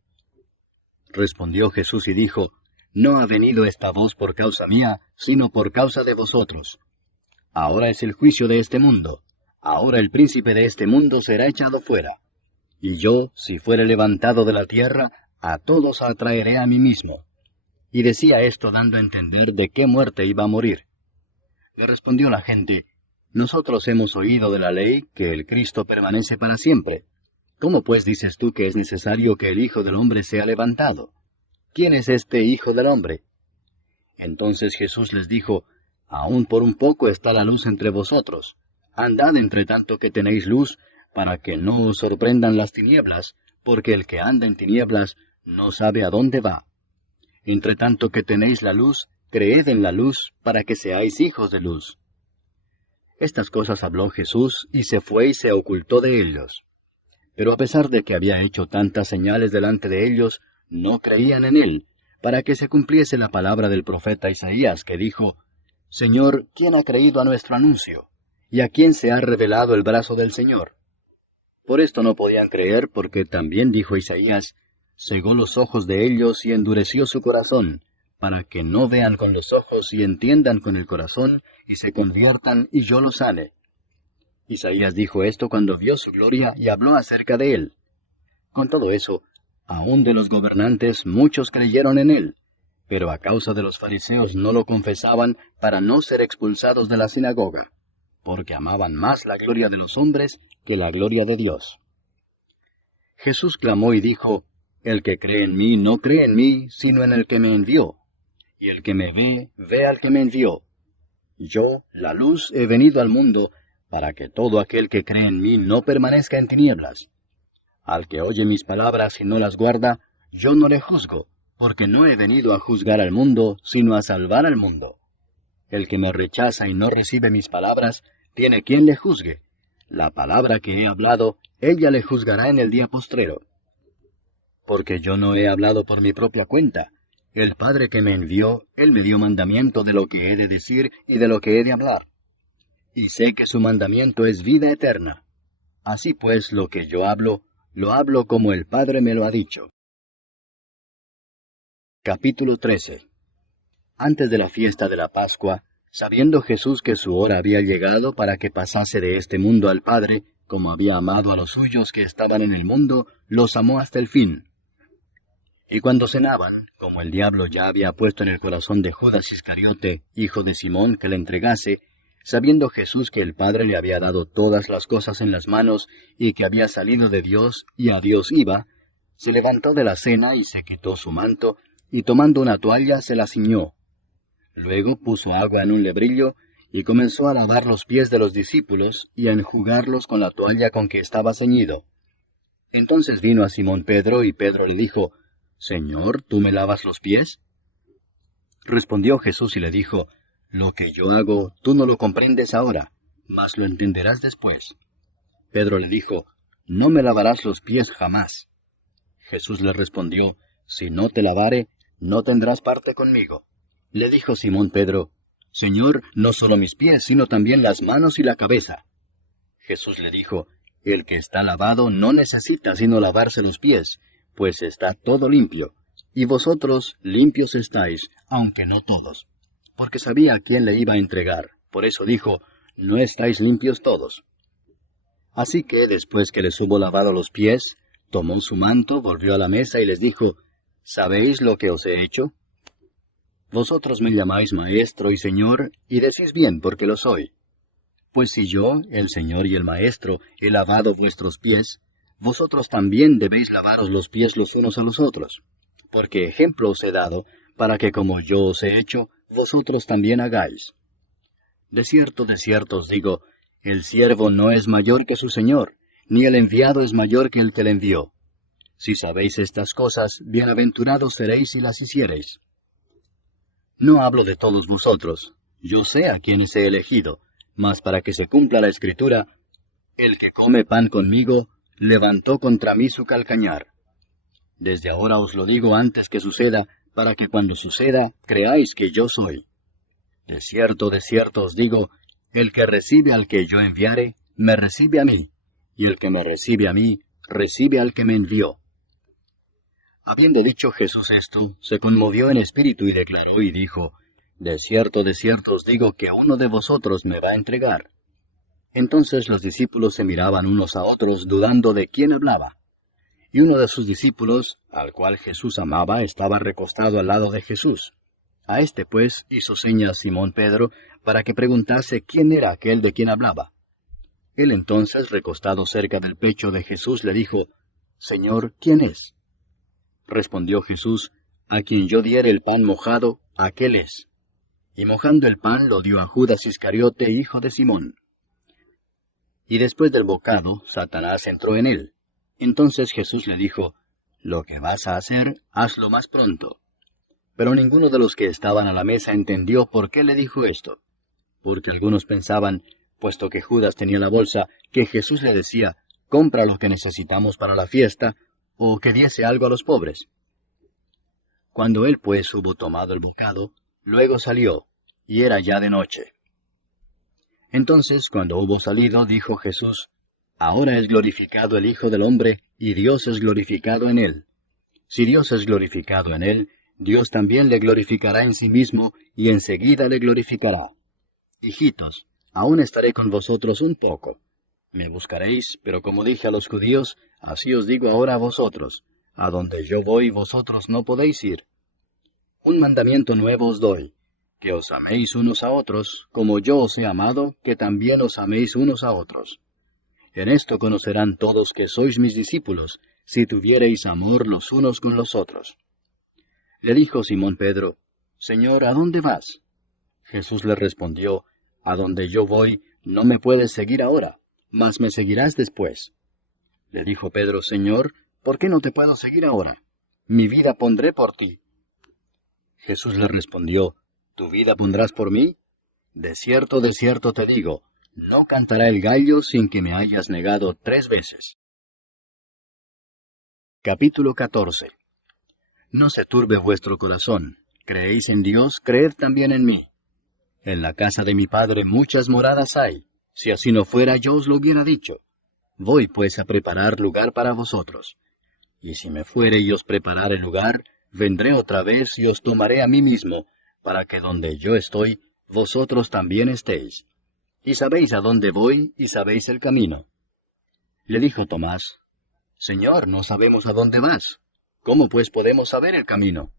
Respondió Jesús y dijo, No ha venido esta voz por causa mía, sino por causa de vosotros. Ahora es el juicio de este mundo. Ahora el príncipe de este mundo será echado fuera. Y yo, si fuere levantado de la tierra, a todos atraeré a mí mismo. Y decía esto dando a entender de qué muerte iba a morir. Le respondió la gente, Nosotros hemos oído de la ley que el Cristo permanece para siempre. ¿Cómo pues dices tú que es necesario que el Hijo del Hombre sea levantado? ¿Quién es este Hijo del Hombre? Entonces Jesús les dijo, Aún por un poco está la luz entre vosotros. Andad entre tanto que tenéis luz, para que no os sorprendan las tinieblas, porque el que anda en tinieblas no sabe a dónde va. Entre tanto que tenéis la luz, creed en la luz, para que seáis hijos de luz. Estas cosas habló Jesús, y se fue y se ocultó de ellos. Pero a pesar de que había hecho tantas señales delante de ellos, no creían en él, para que se cumpliese la palabra del profeta Isaías, que dijo, Señor, ¿quién ha creído a nuestro anuncio? ¿Y a quién se ha revelado el brazo del Señor? Por esto no podían creer, porque también dijo Isaías, cegó los ojos de ellos y endureció su corazón, para que no vean con los ojos y entiendan con el corazón, y se conviertan y yo los sane. Isaías dijo esto cuando vio su gloria y habló acerca de él. Con todo eso, aun de los gobernantes muchos creyeron en él, pero a causa de los fariseos no lo confesaban para no ser expulsados de la sinagoga, porque amaban más la gloria de los hombres que la gloria de Dios. Jesús clamó y dijo, El que cree en mí no cree en mí, sino en el que me envió. Y el que me ve, ve al que me envió. Yo, la luz, he venido al mundo, para que todo aquel que cree en mí no permanezca en tinieblas. Al que oye mis palabras y no las guarda, yo no le juzgo, porque no he venido a juzgar al mundo, sino a salvar al mundo. El que me rechaza y no recibe mis palabras, tiene quien le juzgue. La palabra que he hablado, ella le juzgará en el día postrero. Porque yo no he hablado por mi propia cuenta. El Padre que me envió, Él me dio mandamiento de lo que he de decir y de lo que he de hablar. Y sé que su mandamiento es vida eterna. Así pues, lo que yo hablo, lo hablo como el Padre me lo ha dicho. Capítulo 13. Antes de la fiesta de la Pascua, sabiendo Jesús que su hora había llegado para que pasase de este mundo al Padre, como había amado a los suyos que estaban en el mundo, los amó hasta el fin. Y cuando cenaban, como el diablo ya había puesto en el corazón de Judas Iscariote, hijo de Simón, que le entregase, sabiendo Jesús que el Padre le había dado todas las cosas en las manos, y que había salido de Dios, y a Dios iba, se levantó de la cena y se quitó su manto, y tomando una toalla se la ciñó. Luego puso agua en un lebrillo, y comenzó a lavar los pies de los discípulos, y a enjugarlos con la toalla con que estaba ceñido. Entonces vino a Simón Pedro, y Pedro le dijo, Señor, ¿tú me lavas los pies? Respondió Jesús y le dijo, Lo que yo hago, tú no lo comprendes ahora, mas lo entenderás después. Pedro le dijo, No me lavarás los pies jamás. Jesús le respondió, Si no te lavare, no tendrás parte conmigo. Le dijo Simón Pedro, Señor, no solo mis pies, sino también las manos y la cabeza. Jesús le dijo, El que está lavado no necesita sino lavarse los pies, pues está todo limpio, y vosotros limpios estáis, aunque no todos. Porque sabía a quién le iba a entregar, por eso dijo, No estáis limpios todos. Así que, después que les hubo lavado los pies, tomó su manto, volvió a la mesa y les dijo, ¿Sabéis lo que os he hecho? Vosotros me llamáis Maestro y Señor, y decís bien, porque lo soy. Pues si yo, el Señor y el Maestro, he lavado vuestros pies, vosotros también debéis lavaros los pies los unos a los otros. Porque ejemplo os he dado, para que como yo os he hecho, vosotros también hagáis. De cierto os digo, el siervo no es mayor que su Señor, ni el enviado es mayor que el que le envió. Si sabéis estas cosas, bienaventurados seréis si las hiciereis. No hablo de todos vosotros, yo sé a quienes he elegido, mas para que se cumpla la Escritura, el que come pan conmigo, levantó contra mí su calcañar. Desde ahora os lo digo antes que suceda, para que cuando suceda, creáis que yo soy. De cierto os digo, el que recibe al que yo enviare, me recibe a mí, y el que me recibe a mí, recibe al que me envió. Habiendo dicho Jesús esto, se conmovió en espíritu y declaró y dijo, De cierto os digo que uno de vosotros me va a entregar. Entonces los discípulos se miraban unos a otros, dudando de quién hablaba. Y uno de sus discípulos, al cual Jesús amaba, estaba recostado al lado de Jesús. A este pues hizo señas Simón Pedro para que preguntase quién era aquel de quien hablaba. Él entonces, recostado cerca del pecho de Jesús, le dijo, Señor, ¿quién es? Respondió Jesús, a quien yo diere el pan mojado, aquel es. Y mojando el pan lo dio a Judas Iscariote, hijo de Simón. Y después del bocado, Satanás entró en él. Entonces Jesús le dijo, Lo que vas a hacer, hazlo más pronto. Pero ninguno de los que estaban a la mesa entendió por qué le dijo esto. Porque algunos pensaban, puesto que Judas tenía la bolsa, que Jesús le decía, compra lo que necesitamos para la fiesta, o que diese algo a los pobres. Cuando él pues hubo tomado el bocado, luego salió, y era ya de noche. Entonces, cuando hubo salido, dijo Jesús, Ahora es glorificado el Hijo del Hombre, y Dios es glorificado en él. Si Dios es glorificado en él, Dios también le glorificará en sí mismo, y enseguida le glorificará. Hijitos, aún estaré con vosotros un poco. Me buscaréis, pero como dije a los judíos, así os digo ahora a vosotros, a donde yo voy vosotros no podéis ir. Un mandamiento nuevo os doy, que os améis unos a otros, como yo os he amado, que también os améis unos a otros. En esto conocerán todos que sois mis discípulos, si tuviereis amor los unos con los otros. Le dijo Simón Pedro, Señor, ¿a dónde vas? Jesús le respondió, A donde yo voy, no me puedes seguir ahora, mas me seguirás después. Le dijo Pedro, Señor, ¿por qué no te puedo seguir ahora? Mi vida pondré por ti. Jesús le respondió, ¿Tu vida pondrás por mí? De cierto te digo, no cantará el gallo sin que me hayas negado 3 veces. Capítulo 14. No se turbe vuestro corazón. ¿Creéis en Dios? Creed también en mí. En la casa de mi Padre muchas moradas hay. Si así no fuera, yo os lo hubiera dicho. Voy pues a preparar lugar para vosotros. Y si me fuere y os preparare lugar, vendré otra vez y os tomaré a mí mismo, para que donde yo estoy, vosotros también estéis. Y sabéis a dónde voy, y sabéis el camino. Le dijo Tomás, Señor, no sabemos a dónde vas. ¿Cómo pues podemos saber el camino?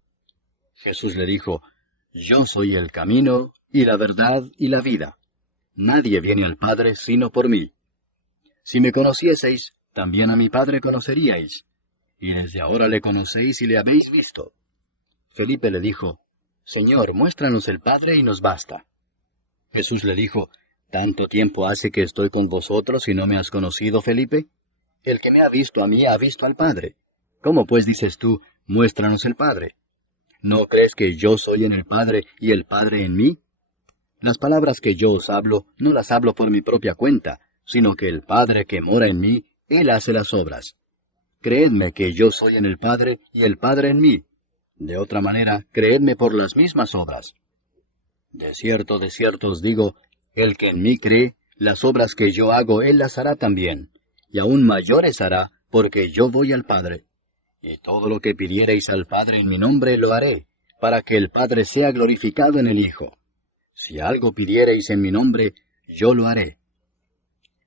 Jesús le dijo, Yo soy el camino, y la verdad, y la vida. Nadie viene al Padre sino por mí. Si me conocieseis, también a mi Padre conoceríais. Y desde ahora le conocéis y le habéis visto. Felipe le dijo, Señor, muéstranos el Padre y nos basta. Jesús le dijo, ¿Tanto tiempo hace que estoy con vosotros y no me has conocido, Felipe? El que me ha visto a mí ha visto al Padre. ¿Cómo pues dices tú, muéstranos el Padre? ¿No crees que yo soy en el Padre y el Padre en mí? Las palabras que yo os hablo, no las hablo por mi propia cuenta, sino que el Padre que mora en mí, Él hace las obras. Creedme que yo soy en el Padre y el Padre en mí. De otra manera, creedme por las mismas obras. De cierto os digo, el que en mí cree, las obras que yo hago, Él las hará también, y aún mayores hará, porque yo voy al Padre. Y todo lo que pidiereis al Padre en mi nombre lo haré, para que el Padre sea glorificado en el Hijo. Si algo pidiereis en mi nombre, yo lo haré.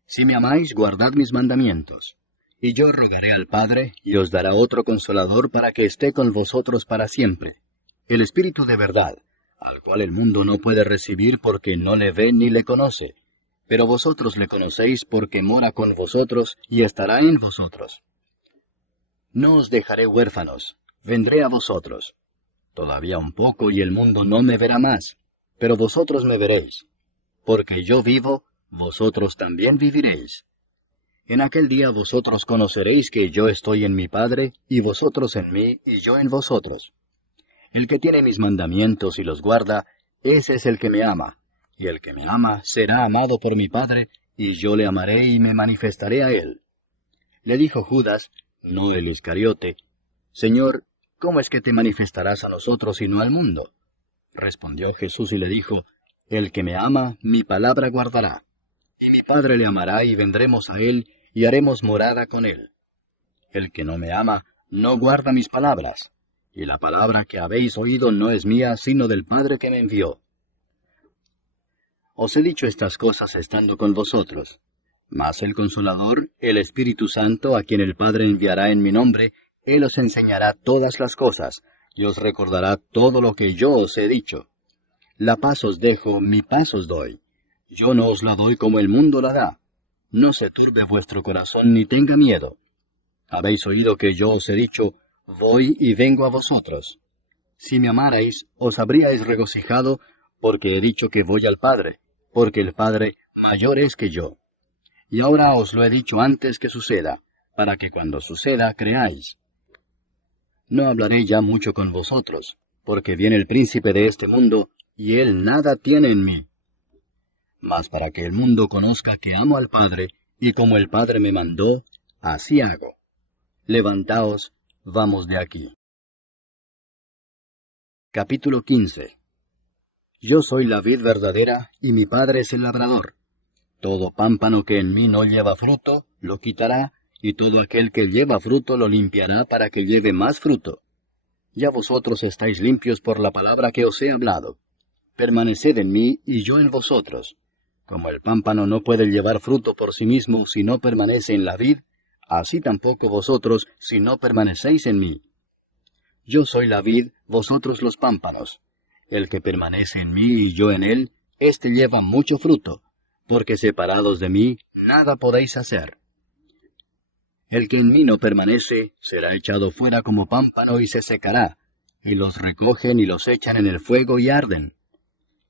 Si me amáis, guardad mis mandamientos. Y yo rogaré al Padre, y os dará otro Consolador para que esté con vosotros para siempre, el Espíritu de verdad, al cual el mundo no puede recibir porque no le ve ni le conoce, pero vosotros le conocéis porque mora con vosotros y estará en vosotros. No os dejaré huérfanos, vendré a vosotros. Todavía un poco y el mundo no me verá más, pero vosotros me veréis. Porque yo vivo, vosotros también viviréis. En aquel día vosotros conoceréis que yo estoy en mi Padre, y vosotros en mí, y yo en vosotros. El que tiene mis mandamientos y los guarda, ese es el que me ama, y el que me ama será amado por mi Padre, y yo le amaré y me manifestaré a él. Le dijo Judas, no el Iscariote, Señor, ¿cómo es que te manifestarás a nosotros y no al mundo? Respondió Jesús y le dijo, El que me ama, mi palabra guardará. Y mi Padre le amará y vendremos a él, y haremos morada con él. El que no me ama, no guarda mis palabras, y la palabra que habéis oído no es mía, sino del Padre que me envió. Os he dicho estas cosas estando con vosotros. Mas el Consolador, el Espíritu Santo, a quien el Padre enviará en mi nombre, Él os enseñará todas las cosas, y os recordará todo lo que yo os he dicho. La paz os dejo, mi paz os doy. Yo no os la doy como el mundo la da. No se turbe vuestro corazón ni tenga miedo. Habéis oído que yo os he dicho, voy y vengo a vosotros. Si me amarais, os habríais regocijado, porque he dicho que voy al Padre, porque el Padre mayor es que yo. Y ahora os lo he dicho antes que suceda, para que cuando suceda creáis. No hablaré ya mucho con vosotros, porque viene el príncipe de este mundo, y él nada tiene en mí. Mas para que el mundo conozca que amo al Padre, y como el Padre me mandó, así hago. Levantaos, vamos de aquí. Capítulo 15. Yo soy la vid verdadera, y mi Padre es el labrador. Todo pámpano que en mí no lleva fruto, lo quitará, y todo aquel que lleva fruto lo limpiará para que lleve más fruto. Ya vosotros estáis limpios por la palabra que os he hablado. Permaneced en mí, y yo en vosotros. Como el pámpano no puede llevar fruto por sí mismo si no permanece en la vid, así tampoco vosotros si no permanecéis en mí. Yo soy la vid, vosotros los pámpanos. El que permanece en mí y yo en él, éste lleva mucho fruto, porque separados de mí nada podéis hacer. El que en mí no permanece será echado fuera como pámpano y se secará, y los recogen y los echan en el fuego y arden.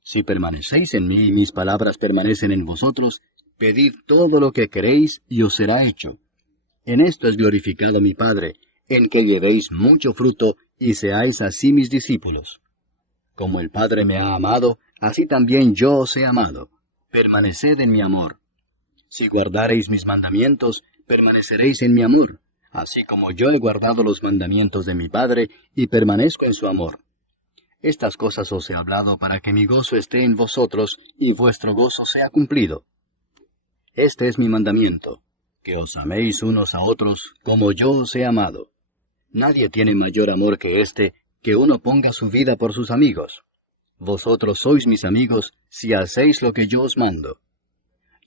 Si permanecéis en mí y mis palabras permanecen en vosotros, pedid todo lo que queréis y os será hecho. En esto es glorificado mi Padre, en que llevéis mucho fruto y seáis así mis discípulos. Como el Padre me ha amado, así también yo os he amado. Permaneced en mi amor. Si guardareis mis mandamientos, permaneceréis en mi amor, así como yo he guardado los mandamientos de mi Padre y permanezco en su amor. Estas cosas os he hablado para que mi gozo esté en vosotros y vuestro gozo sea cumplido. Este es mi mandamiento, que os améis unos a otros como yo os he amado. Nadie tiene mayor amor que este, que uno ponga su vida por sus amigos. Vosotros sois mis amigos si hacéis lo que yo os mando.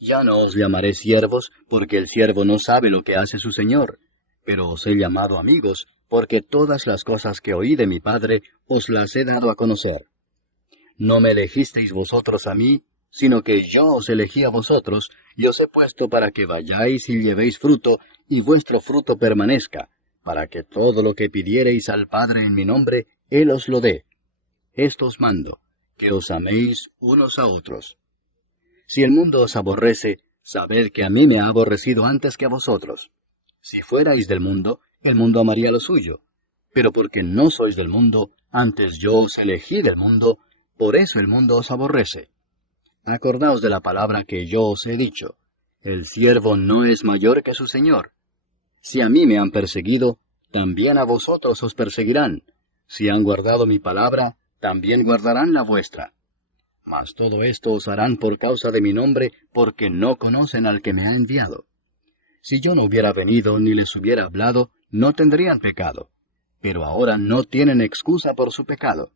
Ya no os llamaré siervos, porque el siervo no sabe lo que hace su señor, pero os he llamado amigos, porque todas las cosas que oí de mi Padre os las he dado a conocer. No me elegisteis vosotros a mí, sino que yo os elegí a vosotros, y os he puesto para que vayáis y llevéis fruto, y vuestro fruto permanezca, para que todo lo que pidiereis al Padre en mi nombre, Él os lo dé. Esto os mando, que os améis unos a otros. Si el mundo os aborrece, sabed que a mí me ha aborrecido antes que a vosotros. Si fuerais del mundo, el mundo amaría lo suyo. Pero porque no sois del mundo, antes yo os elegí del mundo, por eso el mundo os aborrece. Acordaos de la palabra que yo os he dicho. El siervo no es mayor que su señor. Si a mí me han perseguido, también a vosotros os perseguirán. Si han guardado mi palabra, también guardarán la vuestra. Mas todo esto os harán por causa de mi nombre, porque no conocen al que me ha enviado. Si yo no hubiera venido ni les hubiera hablado, no tendrían pecado. Pero ahora no tienen excusa por su pecado.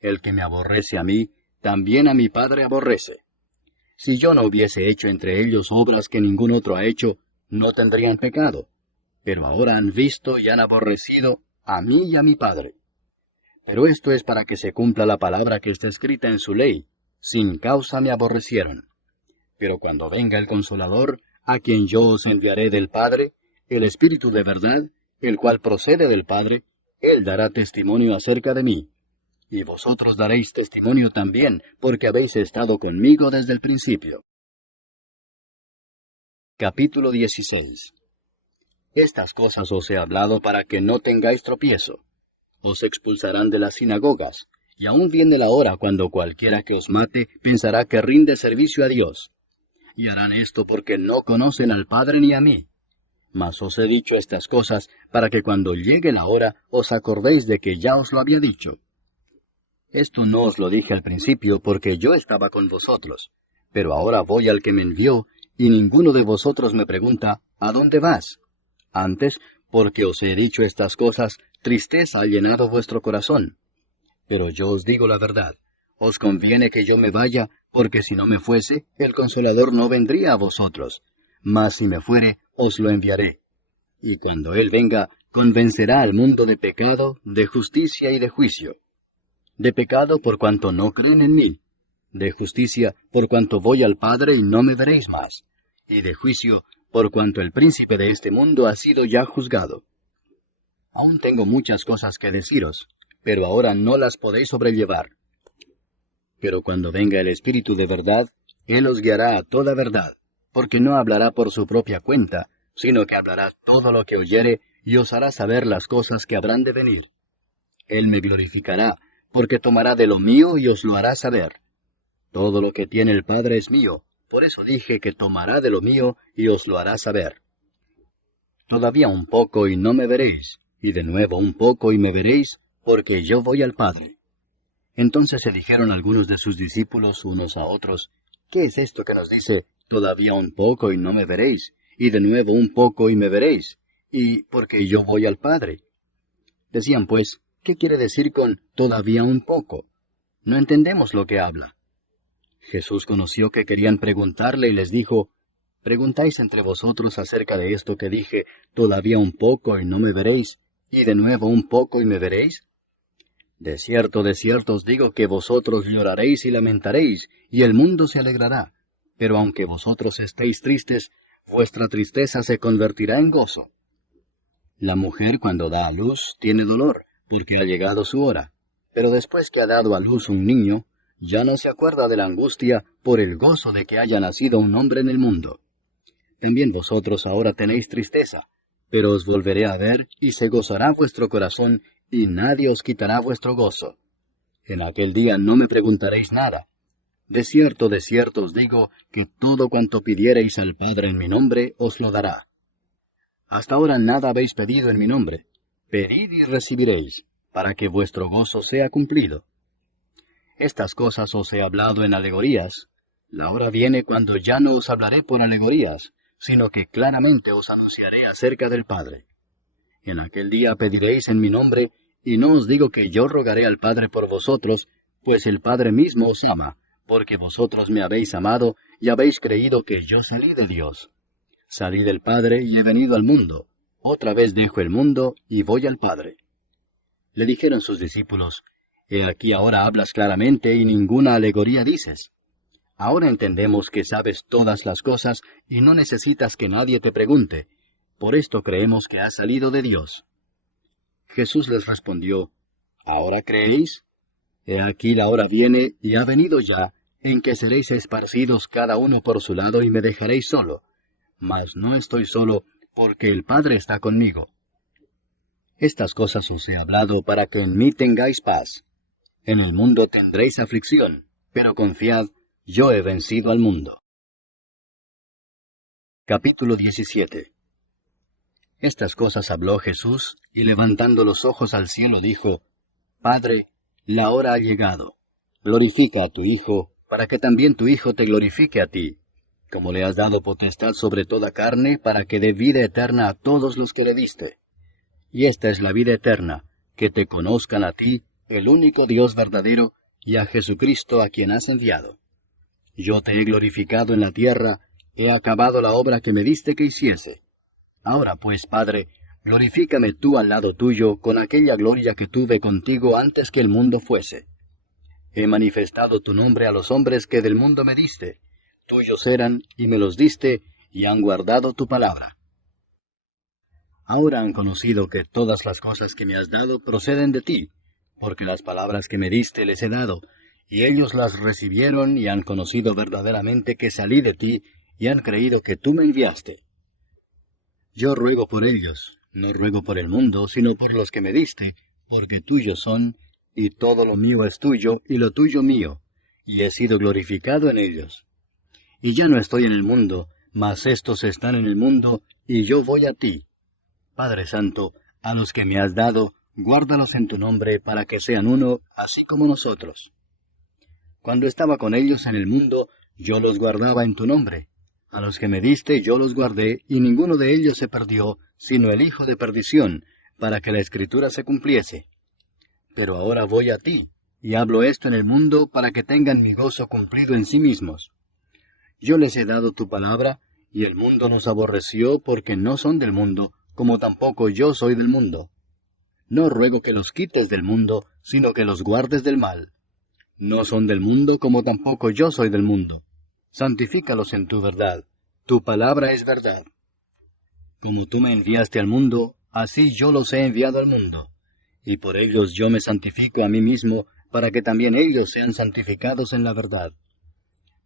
El que me aborrece a mí, también a mi Padre aborrece. Si yo no hubiese hecho entre ellos obras que ningún otro ha hecho, no tendrían pecado. Pero ahora han visto y han aborrecido a mí y a mi Padre. Pero esto es para que se cumpla la palabra que está escrita en su ley. Sin causa me aborrecieron. Pero cuando venga el Consolador, a quien yo os enviaré del Padre, el Espíritu de verdad, el cual procede del Padre, Él dará testimonio acerca de mí. Y vosotros daréis testimonio también, porque habéis estado conmigo desde el principio. Capítulo 16. Estas cosas os he hablado para que no tengáis tropiezo. Os expulsarán de las sinagogas, y aún viene la hora cuando cualquiera que os mate pensará que rinde servicio a Dios. Y harán esto porque no conocen al Padre ni a mí. Mas os he dicho estas cosas para que cuando llegue la hora os acordéis de que ya os lo había dicho. Esto no os lo dije al principio porque yo estaba con vosotros, pero ahora voy al que me envió, y ninguno de vosotros me pregunta, ¿a dónde vas? Antes, porque os he dicho estas cosas, tristeza ha llenado vuestro corazón. Pero yo os digo la verdad, os conviene que yo me vaya, porque si no me fuese, el Consolador no vendría a vosotros. Mas si me fuere, os lo enviaré. Y cuando Él venga, convencerá al mundo de pecado, de justicia y de juicio. De pecado por cuanto no creen en mí, de justicia por cuanto voy al Padre y no me veréis más, y de juicio por cuanto el príncipe de este mundo ha sido ya juzgado. Aún tengo muchas cosas que deciros, pero ahora no las podéis sobrellevar. Pero cuando venga el Espíritu de verdad, Él os guiará a toda verdad, porque no hablará por su propia cuenta, sino que hablará todo lo que oyere y os hará saber las cosas que habrán de venir. Él me glorificará, porque tomará de lo mío y os lo hará saber. Todo lo que tiene el Padre es mío, por eso dije que tomará de lo mío y os lo hará saber. Todavía un poco y no me veréis, y de nuevo un poco y me veréis, porque yo voy al Padre. Entonces se dijeron algunos de sus discípulos unos a otros, ¿qué es esto que nos dice, todavía un poco y no me veréis, y de nuevo un poco y me veréis, y porque yo voy al Padre? Decían pues, ¿qué quiere decir con todavía un poco? No entendemos lo que habla. Jesús conoció que querían preguntarle y les dijo, ¿preguntáis entre vosotros acerca de esto que dije, todavía un poco y no me veréis, y de nuevo un poco y me veréis? De cierto os digo que vosotros lloraréis y lamentaréis, y el mundo se alegrará. Pero aunque vosotros estéis tristes, vuestra tristeza se convertirá en gozo. La mujer cuando da a luz tiene dolor, porque ha llegado su hora. Pero después que ha dado a luz un niño, ya no se acuerda de la angustia por el gozo de que haya nacido un hombre en el mundo. También vosotros ahora tenéis tristeza, pero os volveré a ver, y se gozará vuestro corazón, y nadie os quitará vuestro gozo. En aquel día no me preguntaréis nada. De cierto os digo, que todo cuanto pidiereis al Padre en mi nombre, os lo dará. Hasta ahora nada habéis pedido en mi nombre. Pedid y recibiréis, para que vuestro gozo sea cumplido. Estas cosas os he hablado en alegorías. La hora viene cuando ya no os hablaré por alegorías, sino que claramente os anunciaré acerca del Padre. En aquel día pediréis en mi nombre, y no os digo que yo rogaré al Padre por vosotros, pues el Padre mismo os ama, porque vosotros me habéis amado y habéis creído que yo salí de Dios. Salí del Padre y he venido al mundo. Otra vez dejo el mundo y voy al Padre. Le dijeron sus discípulos, He aquí ahora hablas claramente y ninguna alegoría dices. Ahora entendemos que sabes todas las cosas y no necesitas que nadie te pregunte. Por esto creemos que has salido de Dios. Jesús les respondió, ¿ahora creéis? He aquí la hora viene, y ha venido ya, en que seréis esparcidos cada uno por su lado y me dejaréis solo. Mas no estoy solo, porque el Padre está conmigo. Estas cosas os he hablado para que en mí tengáis paz. En el mundo tendréis aflicción, pero confiad, yo he vencido al mundo. Capítulo 17. Estas cosas habló Jesús, y levantando los ojos al cielo dijo, Padre, la hora ha llegado. Glorifica a tu Hijo, para que también tu Hijo te glorifique a ti, como le has dado potestad sobre toda carne, para que dé vida eterna a todos los que le diste. Y esta es la vida eterna, que te conozcan a ti, el único Dios verdadero, y a Jesucristo a quien has enviado. Yo te he glorificado en la tierra, he acabado la obra que me diste que hiciese. Ahora pues, Padre, glorifícame tú al lado tuyo con aquella gloria que tuve contigo antes que el mundo fuese. He manifestado tu nombre a los hombres que del mundo me diste. Tuyos eran, y me los diste, y han guardado tu palabra. Ahora han conocido que todas las cosas que me has dado proceden de ti, porque las palabras que me diste les he dado, y ellos las recibieron y han conocido verdaderamente que salí de ti, y han creído que tú me enviaste. Yo ruego por ellos, no ruego por el mundo, sino por los que me diste, porque tuyos son, y todo lo mío es tuyo, y lo tuyo mío, y he sido glorificado en ellos. Y ya no estoy en el mundo, mas éstos están en el mundo, y yo voy a ti. Padre Santo, a los que me has dado, guárdalos en tu nombre, para que sean uno, así como nosotros. Cuando estaba con ellos en el mundo, yo los guardaba en tu nombre. A los que me diste yo los guardé, y ninguno de ellos se perdió, sino el hijo de perdición, para que la Escritura se cumpliese. Pero ahora voy a ti, y hablo esto en el mundo, para que tengan mi gozo cumplido en sí mismos. Yo les he dado tu palabra, y el mundo nos aborreció, porque no son del mundo, como tampoco yo soy del mundo. No ruego que los quites del mundo, sino que los guardes del mal. No son del mundo, como tampoco yo soy del mundo. Santifícalos en tu verdad. Tu palabra es verdad. Como tú me enviaste al mundo, así yo los he enviado al mundo. Y por ellos yo me santifico a mí mismo, para que también ellos sean santificados en la verdad.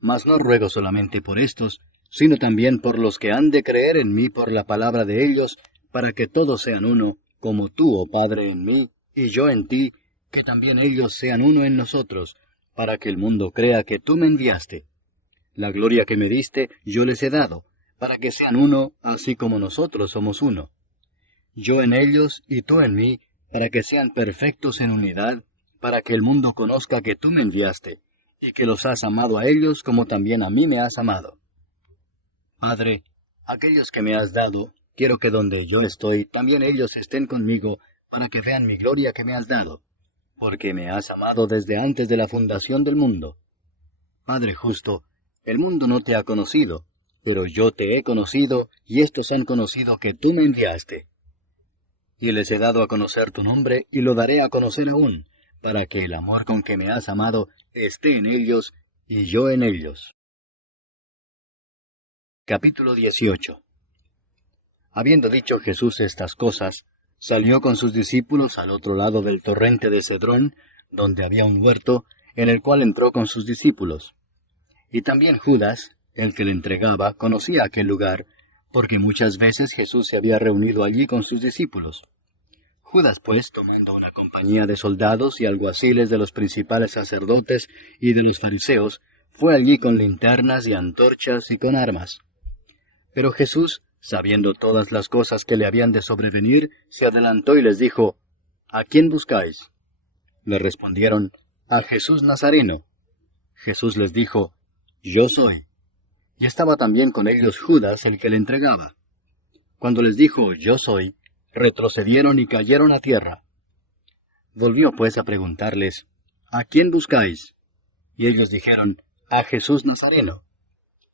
Mas no ruego solamente por estos, sino también por los que han de creer en mí por la palabra de ellos, para que todos sean uno, como tú, oh Padre, en mí, y yo en ti, que también ellos sean uno en nosotros, para que el mundo crea que tú me enviaste. La gloria que me diste, yo les he dado, para que sean uno, así como nosotros somos uno. Yo en ellos y tú en mí, para que sean perfectos en unidad, para que el mundo conozca que tú me enviaste, y que los has amado a ellos como también a mí me has amado. Padre, aquellos que me has dado, quiero que donde yo estoy, también ellos estén conmigo, para que vean mi gloria que me has dado, porque me has amado desde antes de la fundación del mundo. Padre justo, el mundo no te ha conocido, pero yo te he conocido, y estos han conocido que tú me enviaste. Y les he dado a conocer tu nombre, y lo daré a conocer aún, para que el amor con que me has amado esté en ellos, y yo en ellos. Capítulo 18. Habiendo dicho Jesús estas cosas, salió con sus discípulos al otro lado del torrente de Cedrón, donde había un huerto, en el cual entró con sus discípulos. Y también Judas, el que le entregaba, conocía aquel lugar, porque muchas veces Jesús se había reunido allí con sus discípulos. Judas, pues, tomando una compañía de soldados y alguaciles de los principales sacerdotes y de los fariseos, fue allí con linternas y antorchas y con armas. Pero Jesús, sabiendo todas las cosas que le habían de sobrevenir, se adelantó y les dijo, ¿A quién buscáis? Le respondieron, a Jesús Nazareno. Jesús les dijo, Yo soy. Y estaba también con ellos Judas, el que le entregaba. Cuando les dijo, Yo soy, retrocedieron y cayeron a tierra. Volvió pues a preguntarles, ¿A quién buscáis? Y ellos dijeron, a Jesús Nazareno.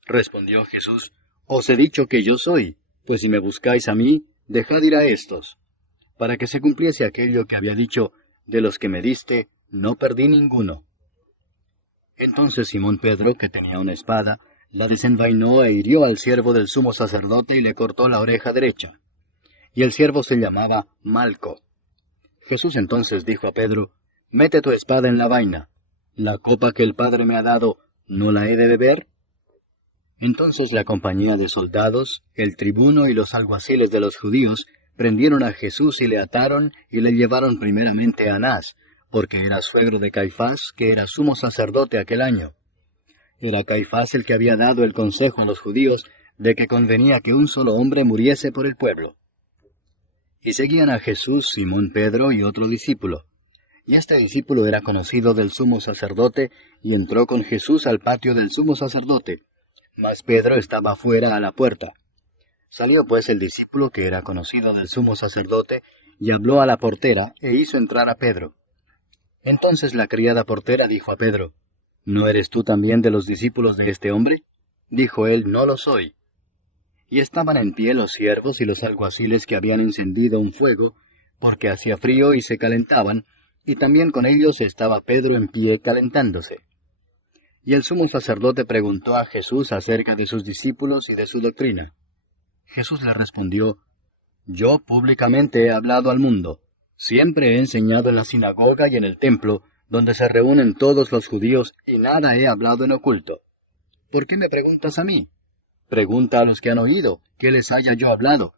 Respondió Jesús, Os he dicho que yo soy, pues si me buscáis a mí, dejad ir a estos, para que se cumpliese aquello que había dicho, de los que me diste, no perdí ninguno. Entonces Simón Pedro, que tenía una espada, la desenvainó e hirió al siervo del sumo sacerdote y le cortó la oreja derecha. Y el siervo se llamaba Malco. Jesús entonces dijo a Pedro, Mete tu espada en la vaina. La copa que el Padre me ha dado, ¿no la he de beber? Entonces la compañía de soldados, el tribuno y los alguaciles de los judíos prendieron a Jesús y le ataron y le llevaron primeramente a Anás, porque era suegro de Caifás, que era sumo sacerdote aquel año. Era Caifás el que había dado el consejo a los judíos de que convenía que un solo hombre muriese por el pueblo. Y seguían a Jesús Simón Pedro y otro discípulo. Y este discípulo era conocido del sumo sacerdote, y entró con Jesús al patio del sumo sacerdote. Mas Pedro estaba fuera a la puerta. Salió pues el discípulo que era conocido del sumo sacerdote, y habló a la portera, e hizo entrar a Pedro. Entonces la criada portera dijo a Pedro, ¿No eres tú también de los discípulos de este hombre? Dijo él, No lo soy. Y estaban en pie los siervos y los alguaciles que habían encendido un fuego, porque hacía frío y se calentaban, y también con ellos estaba Pedro en pie calentándose. Y el sumo sacerdote preguntó a Jesús acerca de sus discípulos y de su doctrina. Jesús le respondió, Yo públicamente he hablado al mundo. Siempre he enseñado en la sinagoga y en el templo, donde se reúnen todos los judíos, y nada he hablado en oculto. ¿Por qué me preguntas a mí? Pregunta a los que han oído, ¿qué les haya yo hablado?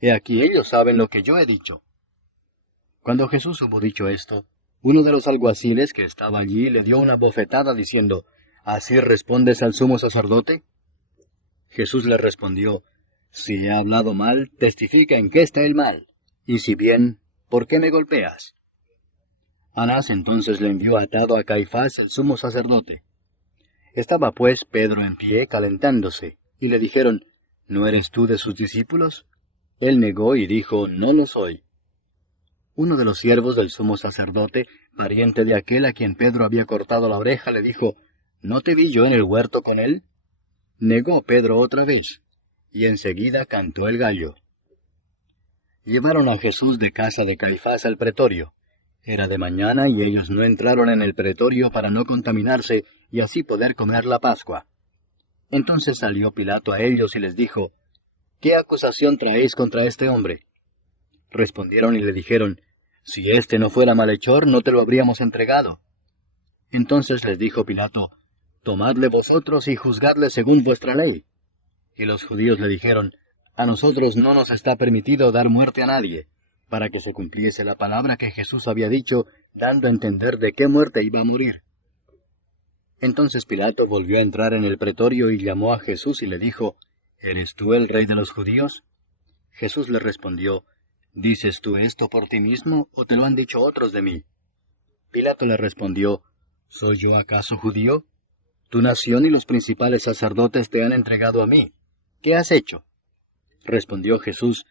He aquí ellos saben lo que yo he dicho. Cuando Jesús hubo dicho esto, uno de los alguaciles que estaba allí le dio una bofetada diciendo, ¿Así respondes al sumo sacerdote? Jesús le respondió, Si he hablado mal, testifica en qué está el mal, y si bien, ¿por qué me golpeas? Anás entonces le envió atado a Caifás el sumo sacerdote. Estaba pues Pedro en pie calentándose, y le dijeron, ¿No eres tú de sus discípulos? Él negó y dijo, No lo soy. Uno de los siervos del sumo sacerdote, pariente de aquel a quien Pedro había cortado la oreja, le dijo, ¿No te vi yo en el huerto con él? Negó Pedro otra vez, y enseguida cantó el gallo. Llevaron a Jesús de casa de Caifás al pretorio. Era de mañana y ellos no entraron en el pretorio para no contaminarse y así poder comer la Pascua. Entonces salió Pilato a ellos y les dijo, ¿qué acusación traéis contra este hombre? Respondieron y le dijeron, si éste no fuera malhechor, no te lo habríamos entregado. Entonces les dijo Pilato, tomadle vosotros y juzgadle según vuestra ley. Y los judíos le dijeron, a nosotros no nos está permitido dar muerte a nadie, para que se cumpliese la palabra que Jesús había dicho, dando a entender de qué muerte iba a morir. Entonces Pilato volvió a entrar en el pretorio y llamó a Jesús y le dijo, ¿eres tú el rey de los judíos? Jesús le respondió, ¿dices tú esto por ti mismo o te lo han dicho otros de mí? Pilato le respondió, ¿soy yo acaso judío? Tu nación y los principales sacerdotes te han entregado a mí. ¿Qué has hecho? Respondió Jesús,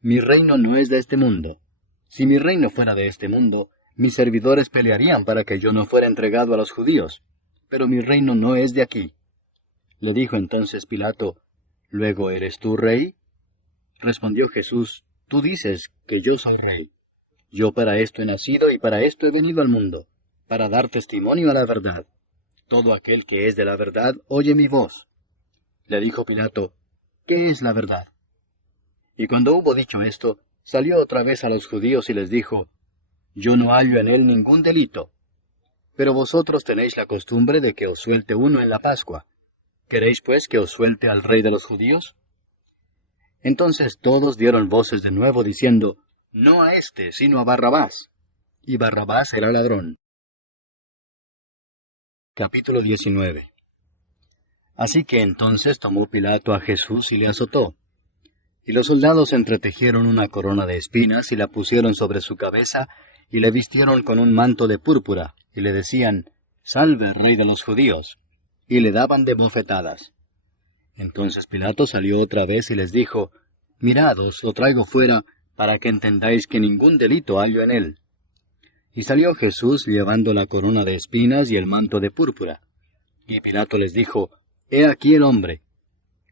mi reino no es de este mundo. Si mi reino fuera de este mundo, mis servidores pelearían para que yo no fuera entregado a los judíos. Pero mi reino no es de aquí. Le dijo entonces Pilato, ¿luego eres tú rey? Respondió Jesús, tú dices que yo soy rey. Yo para esto he nacido y para esto he venido al mundo, para dar testimonio a la verdad. Todo aquel que es de la verdad oye mi voz. Le dijo Pilato, ¿qué es la verdad? Y cuando hubo dicho esto, salió otra vez a los judíos y les dijo, yo no hallo en él ningún delito. Pero vosotros tenéis la costumbre de que os suelte uno en la Pascua. ¿Queréis pues que os suelte al rey de los judíos? Entonces todos dieron voces de nuevo diciendo, no a éste, sino a Barrabás. Y Barrabás era ladrón. Capítulo 19. Así que entonces tomó Pilato a Jesús y le azotó. Y los soldados entretejieron una corona de espinas y la pusieron sobre su cabeza, y le vistieron con un manto de púrpura, y le decían, Salve, Rey de los judíos, y le daban de bofetadas. Entonces Pilato salió otra vez y les dijo, Mirad, os lo traigo fuera, para que entendáis que ningún delito hallo en él. Y salió Jesús llevando la corona de espinas y el manto de púrpura. Y Pilato les dijo, He aquí el hombre.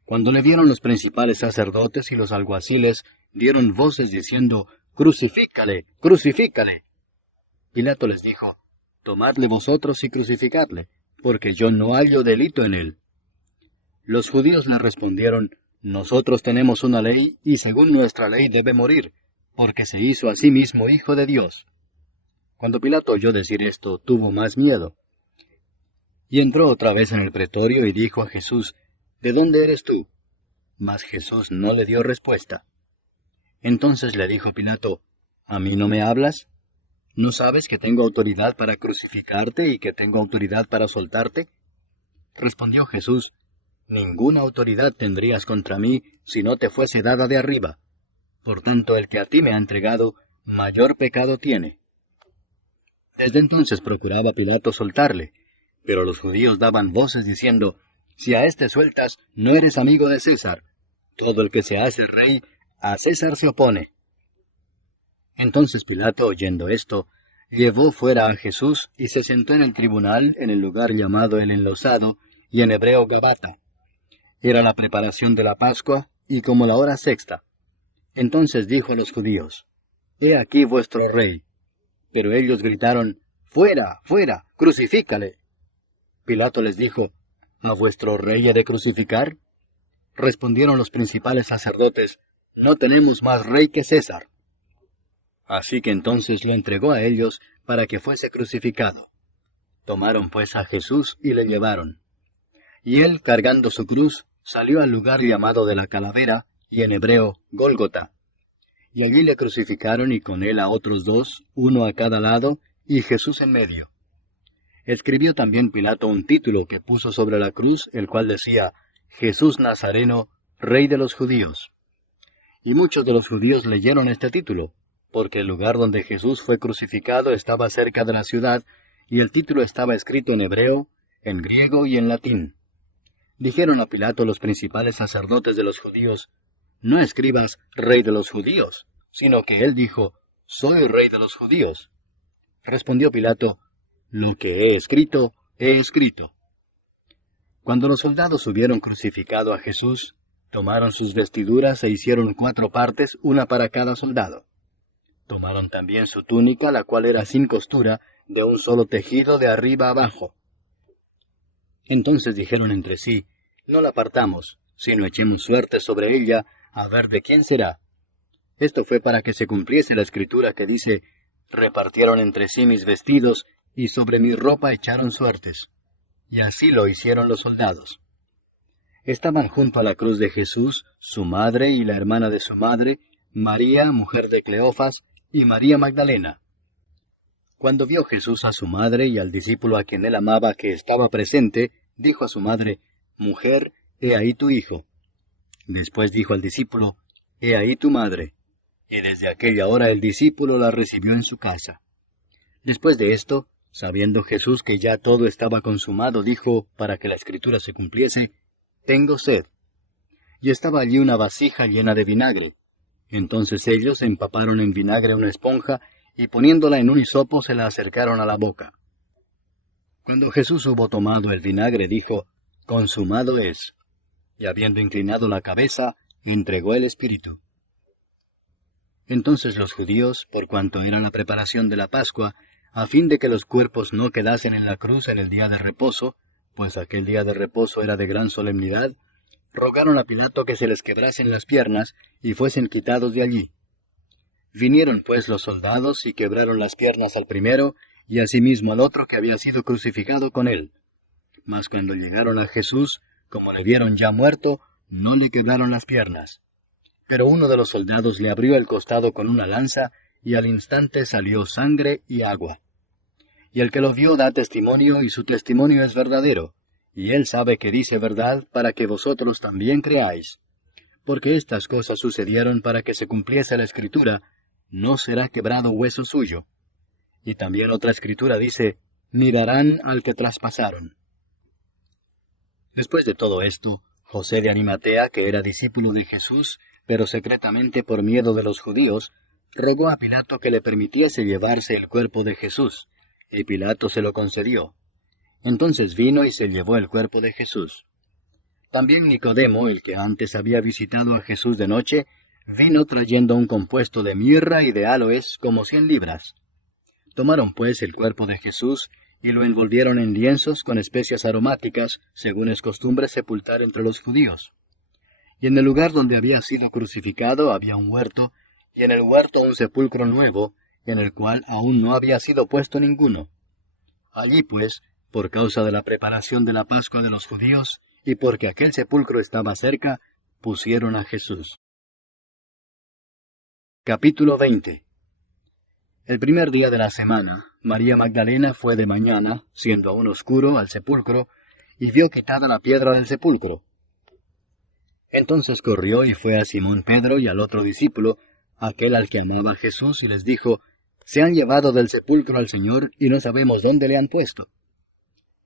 Cuando le vieron los principales sacerdotes y los alguaciles, dieron voces diciendo, Crucifícale, crucifícale. Pilato les dijo, Tomadle vosotros y crucificadle, porque yo no hallo delito en él. Los judíos le respondieron, Nosotros tenemos una ley, y según nuestra ley debe morir, porque se hizo a sí mismo hijo de Dios. Cuando Pilato oyó decir esto, tuvo más miedo. Y entró otra vez en el pretorio y dijo a Jesús, ¿De dónde eres tú? Mas Jesús no le dio respuesta. Entonces le dijo Pilato, ¿A mí no me hablas? ¿No sabes que tengo autoridad para crucificarte y que tengo autoridad para soltarte? Respondió Jesús, Ninguna autoridad tendrías contra mí si no te fuese dada de arriba. Por tanto, el que a ti me ha entregado, mayor pecado tiene. Desde entonces procuraba Pilato soltarle, pero los judíos daban voces diciendo, Si a éste sueltas, no eres amigo de César. Todo el que se hace rey, a César se opone. Entonces Pilato, oyendo esto, llevó fuera a Jesús y se sentó en el tribunal en el lugar llamado el Enlosado, y en hebreo Gabata. Era la preparación de la Pascua, y como la hora sexta. Entonces dijo a los judíos, He aquí vuestro rey. Pero ellos gritaron, Fuera, fuera, crucifícale. Pilato les dijo, ¿A vuestro rey he de crucificar? Respondieron los principales sacerdotes, No tenemos más rey que César. Así que entonces lo entregó a ellos para que fuese crucificado. Tomaron pues a Jesús y le llevaron. Y él, cargando su cruz, salió al lugar llamado de la Calavera, y en hebreo, Gólgota. Y allí le crucificaron y con él a otros dos, uno a cada lado, y Jesús en medio. Escribió también Pilato un título que puso sobre la cruz, el cual decía, Jesús Nazareno, Rey de los Judíos. Y muchos de los judíos leyeron este título, porque el lugar donde Jesús fue crucificado estaba cerca de la ciudad, y el título estaba escrito en hebreo, en griego y en latín. Dijeron a Pilato los principales sacerdotes de los judíos, No escribas Rey de los Judíos, sino que él dijo, Soy Rey de los Judíos. Respondió Pilato, Lo que he escrito, he escrito. Cuando los soldados hubieron crucificado a Jesús, Tomaron sus vestiduras e hicieron 4 partes, una para cada soldado. Tomaron también su túnica, la cual era sin costura, de un solo tejido de arriba abajo. Entonces dijeron entre sí, no la partamos, sino echemos suerte sobre ella, a ver de quién será. Esto fue para que se cumpliese la escritura que dice, repartieron entre sí mis vestidos, y sobre mi ropa echaron suertes. Y así lo hicieron los soldados. Estaban junto a la cruz de Jesús, su madre y la hermana de su madre, María, mujer de Cleofas, y María Magdalena. Cuando vio Jesús a su madre y al discípulo a quien él amaba que estaba presente, dijo a su madre, Mujer, he ahí tu hijo. Después dijo al discípulo, He ahí tu madre. Y desde aquella hora el discípulo la recibió en su casa. Después de esto, sabiendo Jesús que ya todo estaba consumado, dijo, para que la escritura se cumpliese, Tengo sed. Y estaba allí una vasija llena de vinagre. Entonces ellos empaparon en vinagre una esponja, y poniéndola en un hisopo se la acercaron a la boca. Cuando Jesús hubo tomado el vinagre, dijo, Consumado es. Y habiendo inclinado la cabeza, entregó el espíritu. Entonces los judíos, por cuanto era la preparación de la Pascua, a fin de que los cuerpos no quedasen en la cruz en el día de reposo, pues aquel día de reposo era de gran solemnidad, rogaron a Pilato que se les quebrasen las piernas y fuesen quitados de allí. Vinieron pues los soldados y quebraron las piernas al primero, y asimismo al otro que había sido crucificado con él. Mas cuando llegaron a Jesús, como le vieron ya muerto, no le quebraron las piernas. Pero uno de los soldados le abrió el costado con una lanza, y al instante salió sangre y agua. Y el que lo vio da testimonio, y su testimonio es verdadero, y él sabe que dice verdad, para que vosotros también creáis. Porque estas cosas sucedieron para que se cumpliese la escritura, no será quebrado hueso suyo. Y también otra escritura dice, mirarán al que traspasaron. Después de todo esto, José de Arimatea, que era discípulo de Jesús, pero secretamente por miedo de los judíos, rogó a Pilato que le permitiese llevarse el cuerpo de Jesús, y Pilato se lo concedió. Entonces vino y se llevó el cuerpo de Jesús. También Nicodemo, el que antes había visitado a Jesús de noche, vino trayendo un compuesto de mirra y de áloes como 100 libras. Tomaron pues el cuerpo de Jesús y lo envolvieron en lienzos con especias aromáticas, según es costumbre sepultar entre los judíos. Y en el lugar donde había sido crucificado había un huerto, y en el huerto un sepulcro nuevo, en el cual aún no había sido puesto ninguno. Allí pues, por causa de la preparación de la Pascua de los judíos, y porque aquel sepulcro estaba cerca, pusieron a Jesús. Capítulo 20. El primer día de la semana, María Magdalena fue de mañana, siendo aún oscuro, al sepulcro, y vio quitada la piedra del sepulcro. Entonces corrió y fue a Simón Pedro y al otro discípulo, aquel al que amaba Jesús, y les dijo, Se han llevado del sepulcro al Señor, y no sabemos dónde le han puesto.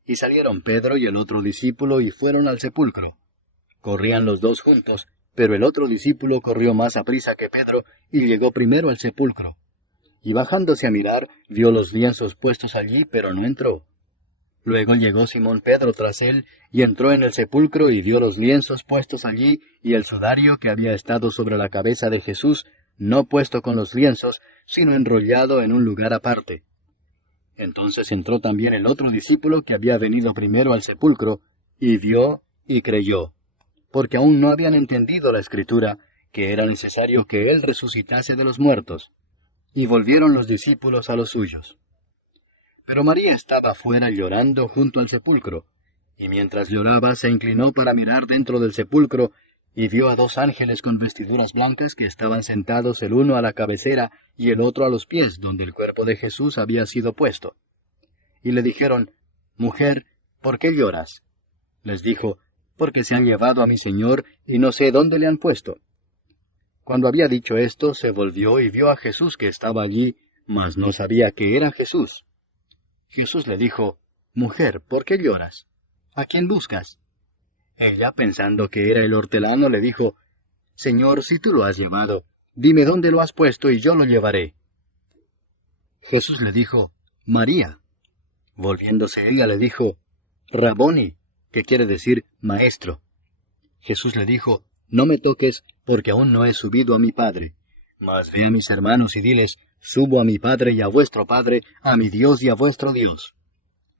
Y salieron Pedro y el otro discípulo, y fueron al sepulcro. Corrían los dos juntos, pero el otro discípulo corrió más aprisa que Pedro, y llegó primero al sepulcro. Y bajándose a mirar, vio los lienzos puestos allí, pero no entró. Luego llegó Simón Pedro tras él, y entró en el sepulcro y vio los lienzos puestos allí, y el sudario que había estado sobre la cabeza de Jesús, no puesto con los lienzos, sino enrollado en un lugar aparte. Entonces entró también el otro discípulo que había venido primero al sepulcro, y vio y creyó, porque aún no habían entendido la Escritura, que era necesario que él resucitase de los muertos. Y volvieron los discípulos a los suyos. Pero María estaba fuera llorando junto al sepulcro, y mientras lloraba se inclinó para mirar dentro del sepulcro, y vio a 2 ángeles con vestiduras blancas que estaban sentados el uno a la cabecera y el otro a los pies, donde el cuerpo de Jesús había sido puesto. Y le dijeron, Mujer, ¿por qué lloras? Les dijo, Porque se han llevado a mi Señor, y no sé dónde le han puesto. Cuando había dicho esto, se volvió y vio a Jesús que estaba allí, mas no sabía que era Jesús. Jesús le dijo, Mujer, ¿por qué lloras? ¿A quién buscas? Ella, pensando que era el hortelano, le dijo, Señor, si tú lo has llevado, dime dónde lo has puesto y yo lo llevaré. Jesús le dijo, María. Volviéndose ella le dijo, Raboni, que quiere decir maestro. Jesús le dijo, no me toques, porque aún no he subido a mi Padre. Mas ve a mis hermanos y diles, subo a mi Padre y a vuestro Padre, a mi Dios y a vuestro Dios.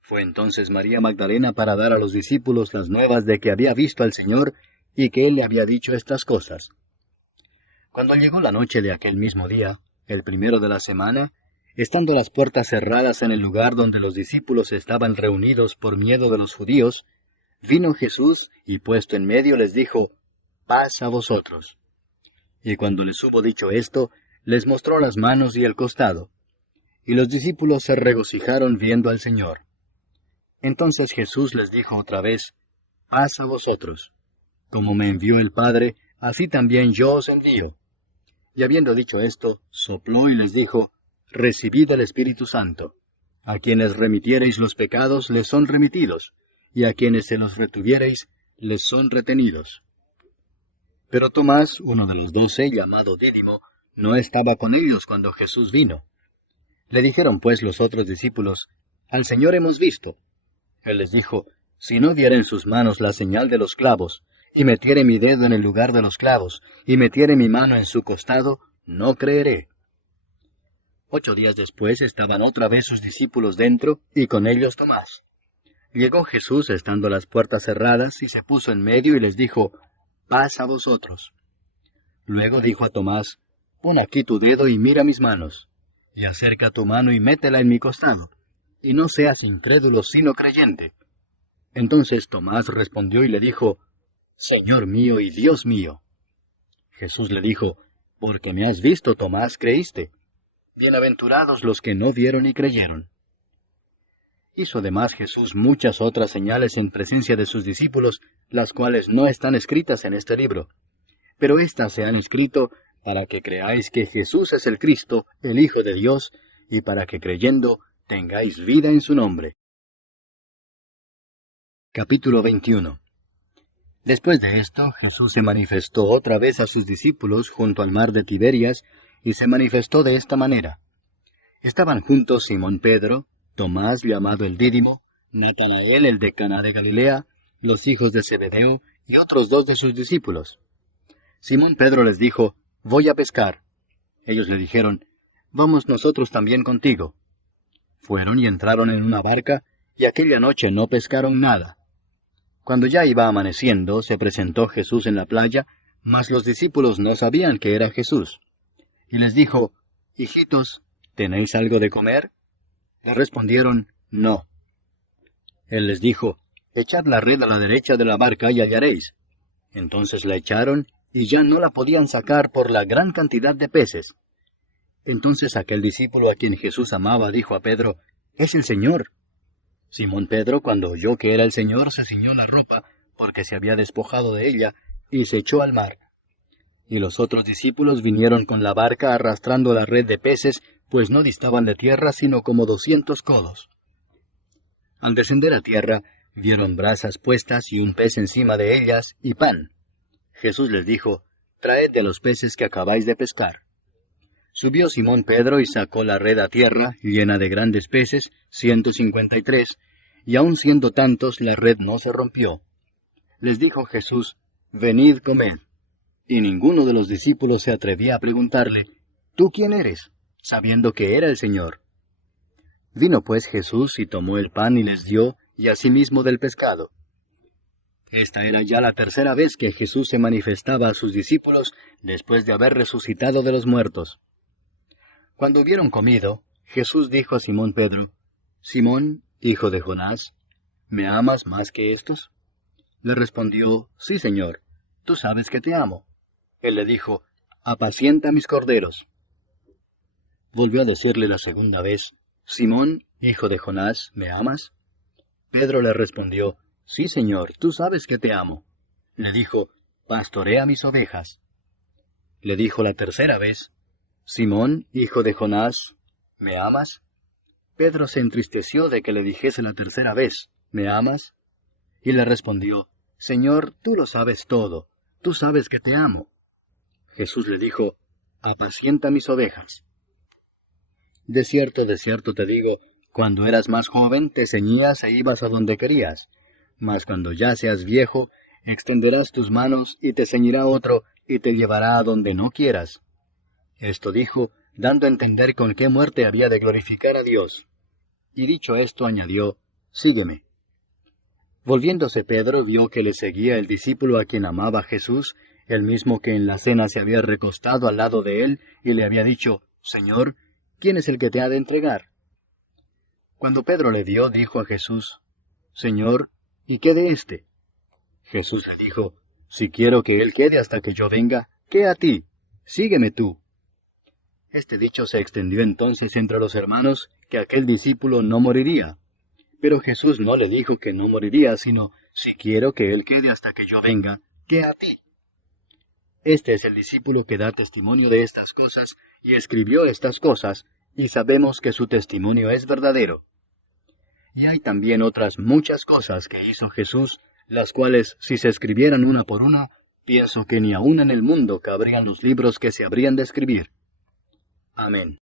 Fue entonces María Magdalena para dar a los discípulos las nuevas de que había visto al Señor, y que Él le había dicho estas cosas. Cuando llegó la noche de aquel mismo día, el primero de la semana, estando las puertas cerradas en el lugar donde los discípulos estaban reunidos por miedo de los judíos, vino Jesús y puesto en medio les dijo, paz a vosotros. Y cuando les hubo dicho esto, les mostró las manos y el costado. Y los discípulos se regocijaron viendo al Señor. Entonces Jesús les dijo otra vez, paz a vosotros. Como me envió el Padre, así también yo os envío. Y habiendo dicho esto, sopló y les dijo, recibid el Espíritu Santo. A quienes remitiereis los pecados les son remitidos, y a quienes se los retuviereis les son retenidos. Pero Tomás, uno de los 12, llamado Dídimo, no estaba con ellos cuando Jesús vino. Le dijeron pues los otros discípulos, al Señor hemos visto. Él les dijo, si no viere en sus manos la señal de los clavos, y metiere mi dedo en el lugar de los clavos, y metiere mi mano en su costado, no creeré. 8 días después estaban otra vez sus discípulos dentro, y con ellos Tomás. Llegó Jesús estando las puertas cerradas, y se puso en medio y les dijo, paz a vosotros. Luego dijo a Tomás, pon aquí tu dedo y mira mis manos, y acerca tu mano y métela en mi costado, y no seas incrédulo sino creyente. Entonces Tomás respondió y le dijo, Señor mío y Dios mío. Jesús le dijo, porque me has visto, Tomás, creíste. Bienaventurados los que no vieron y creyeron. Hizo además Jesús muchas otras señales en presencia de sus discípulos, las cuales no están escritas en este libro. Pero éstas se han escrito para que creáis que Jesús es el Cristo, el Hijo de Dios, y para que creyendo tengáis vida en su nombre. Capítulo 21. Después de esto, Jesús se manifestó otra vez a sus discípulos junto al mar de Tiberias, y se manifestó de esta manera. Estaban juntos Simón Pedro, Tomás llamado el Dídimo, Natanael el de Caná de Galilea, los hijos de Zebedeo, y otros 2 de sus discípulos. Simón Pedro les dijo, voy a pescar. Ellos le dijeron, vamos nosotros también contigo. Fueron y entraron en una barca, y aquella noche no pescaron nada. Cuando ya iba amaneciendo, se presentó Jesús en la playa, mas los discípulos no sabían que era Jesús. Y les dijo, hijitos, ¿tenéis algo de comer? Le respondieron, no. Él les dijo, echad la red a la derecha de la barca y hallaréis. Entonces la echaron, y ya no la podían sacar por la gran cantidad de peces. Entonces aquel discípulo a quien Jesús amaba dijo a Pedro, es el Señor. Simón Pedro, cuando oyó que era el Señor, se ciñó la ropa, porque se había despojado de ella, y se echó al mar. Y los otros discípulos vinieron con la barca arrastrando la red de peces, pues no distaban de tierra sino como 200 codos. Al descender a tierra, vieron brasas puestas y un pez encima de ellas, y pan. Jesús les dijo, traed de los peces que acabáis de pescar. Subió Simón Pedro y sacó la red a tierra, llena de grandes peces, 153, y aun siendo tantos, la red no se rompió. Les dijo Jesús, venid, comed. Y ninguno de los discípulos se atrevía a preguntarle, ¿tú quién eres?, sabiendo que era el Señor. Vino pues Jesús y tomó el pan y les dio, y asimismo del pescado. Esta era ya la 3ª vez que Jesús se manifestaba a sus discípulos después de haber resucitado de los muertos. Cuando hubieron comido, Jesús dijo a Simón Pedro, Simón, hijo de Jonás, ¿me amas más que estos? Le respondió, sí, Señor, tú sabes que te amo. Él le dijo, apacienta mis corderos. Volvió a decirle la 2ª vez, Simón, hijo de Jonás, ¿me amas? Pedro le respondió, sí, Señor, tú sabes que te amo. Le dijo, pastorea mis ovejas. Le dijo la 3ª vez, Simón, hijo de Jonás, ¿me amas? Pedro se entristeció de que le dijese la 3ª vez, ¿me amas? Y le respondió, Señor, tú lo sabes todo, tú sabes que te amo. Jesús le dijo, apacienta mis ovejas. De cierto te digo, cuando eras más joven te ceñías e ibas a donde querías, mas cuando ya seas viejo, extenderás tus manos y te ceñirá otro y te llevará a donde no quieras. Esto dijo, dando a entender con qué muerte había de glorificar a Dios. Y dicho esto, añadió, sígueme. Volviéndose Pedro vio que le seguía el discípulo a quien amaba Jesús, el mismo que en la cena se había recostado al lado de él y le había dicho, Señor, ¿quién es el que te ha de entregar? Cuando Pedro le vio, dijo a Jesús, Señor, ¿y qué de éste? Jesús le dijo, si quiero que él quede hasta que yo venga, ¿qué a ti? Sígueme tú. Este dicho se extendió entonces entre los hermanos que aquel discípulo no moriría. Pero Jesús no le dijo que no moriría, sino, si quiero que él quede hasta que yo venga, ¿qué a ti? Este es el discípulo que da testimonio de estas cosas y escribió estas cosas, y sabemos que su testimonio es verdadero. Y hay también otras muchas cosas que hizo Jesús, las cuales, si se escribieran una por una, pienso que ni aun en el mundo cabrían los libros que se habrían de escribir. Amén.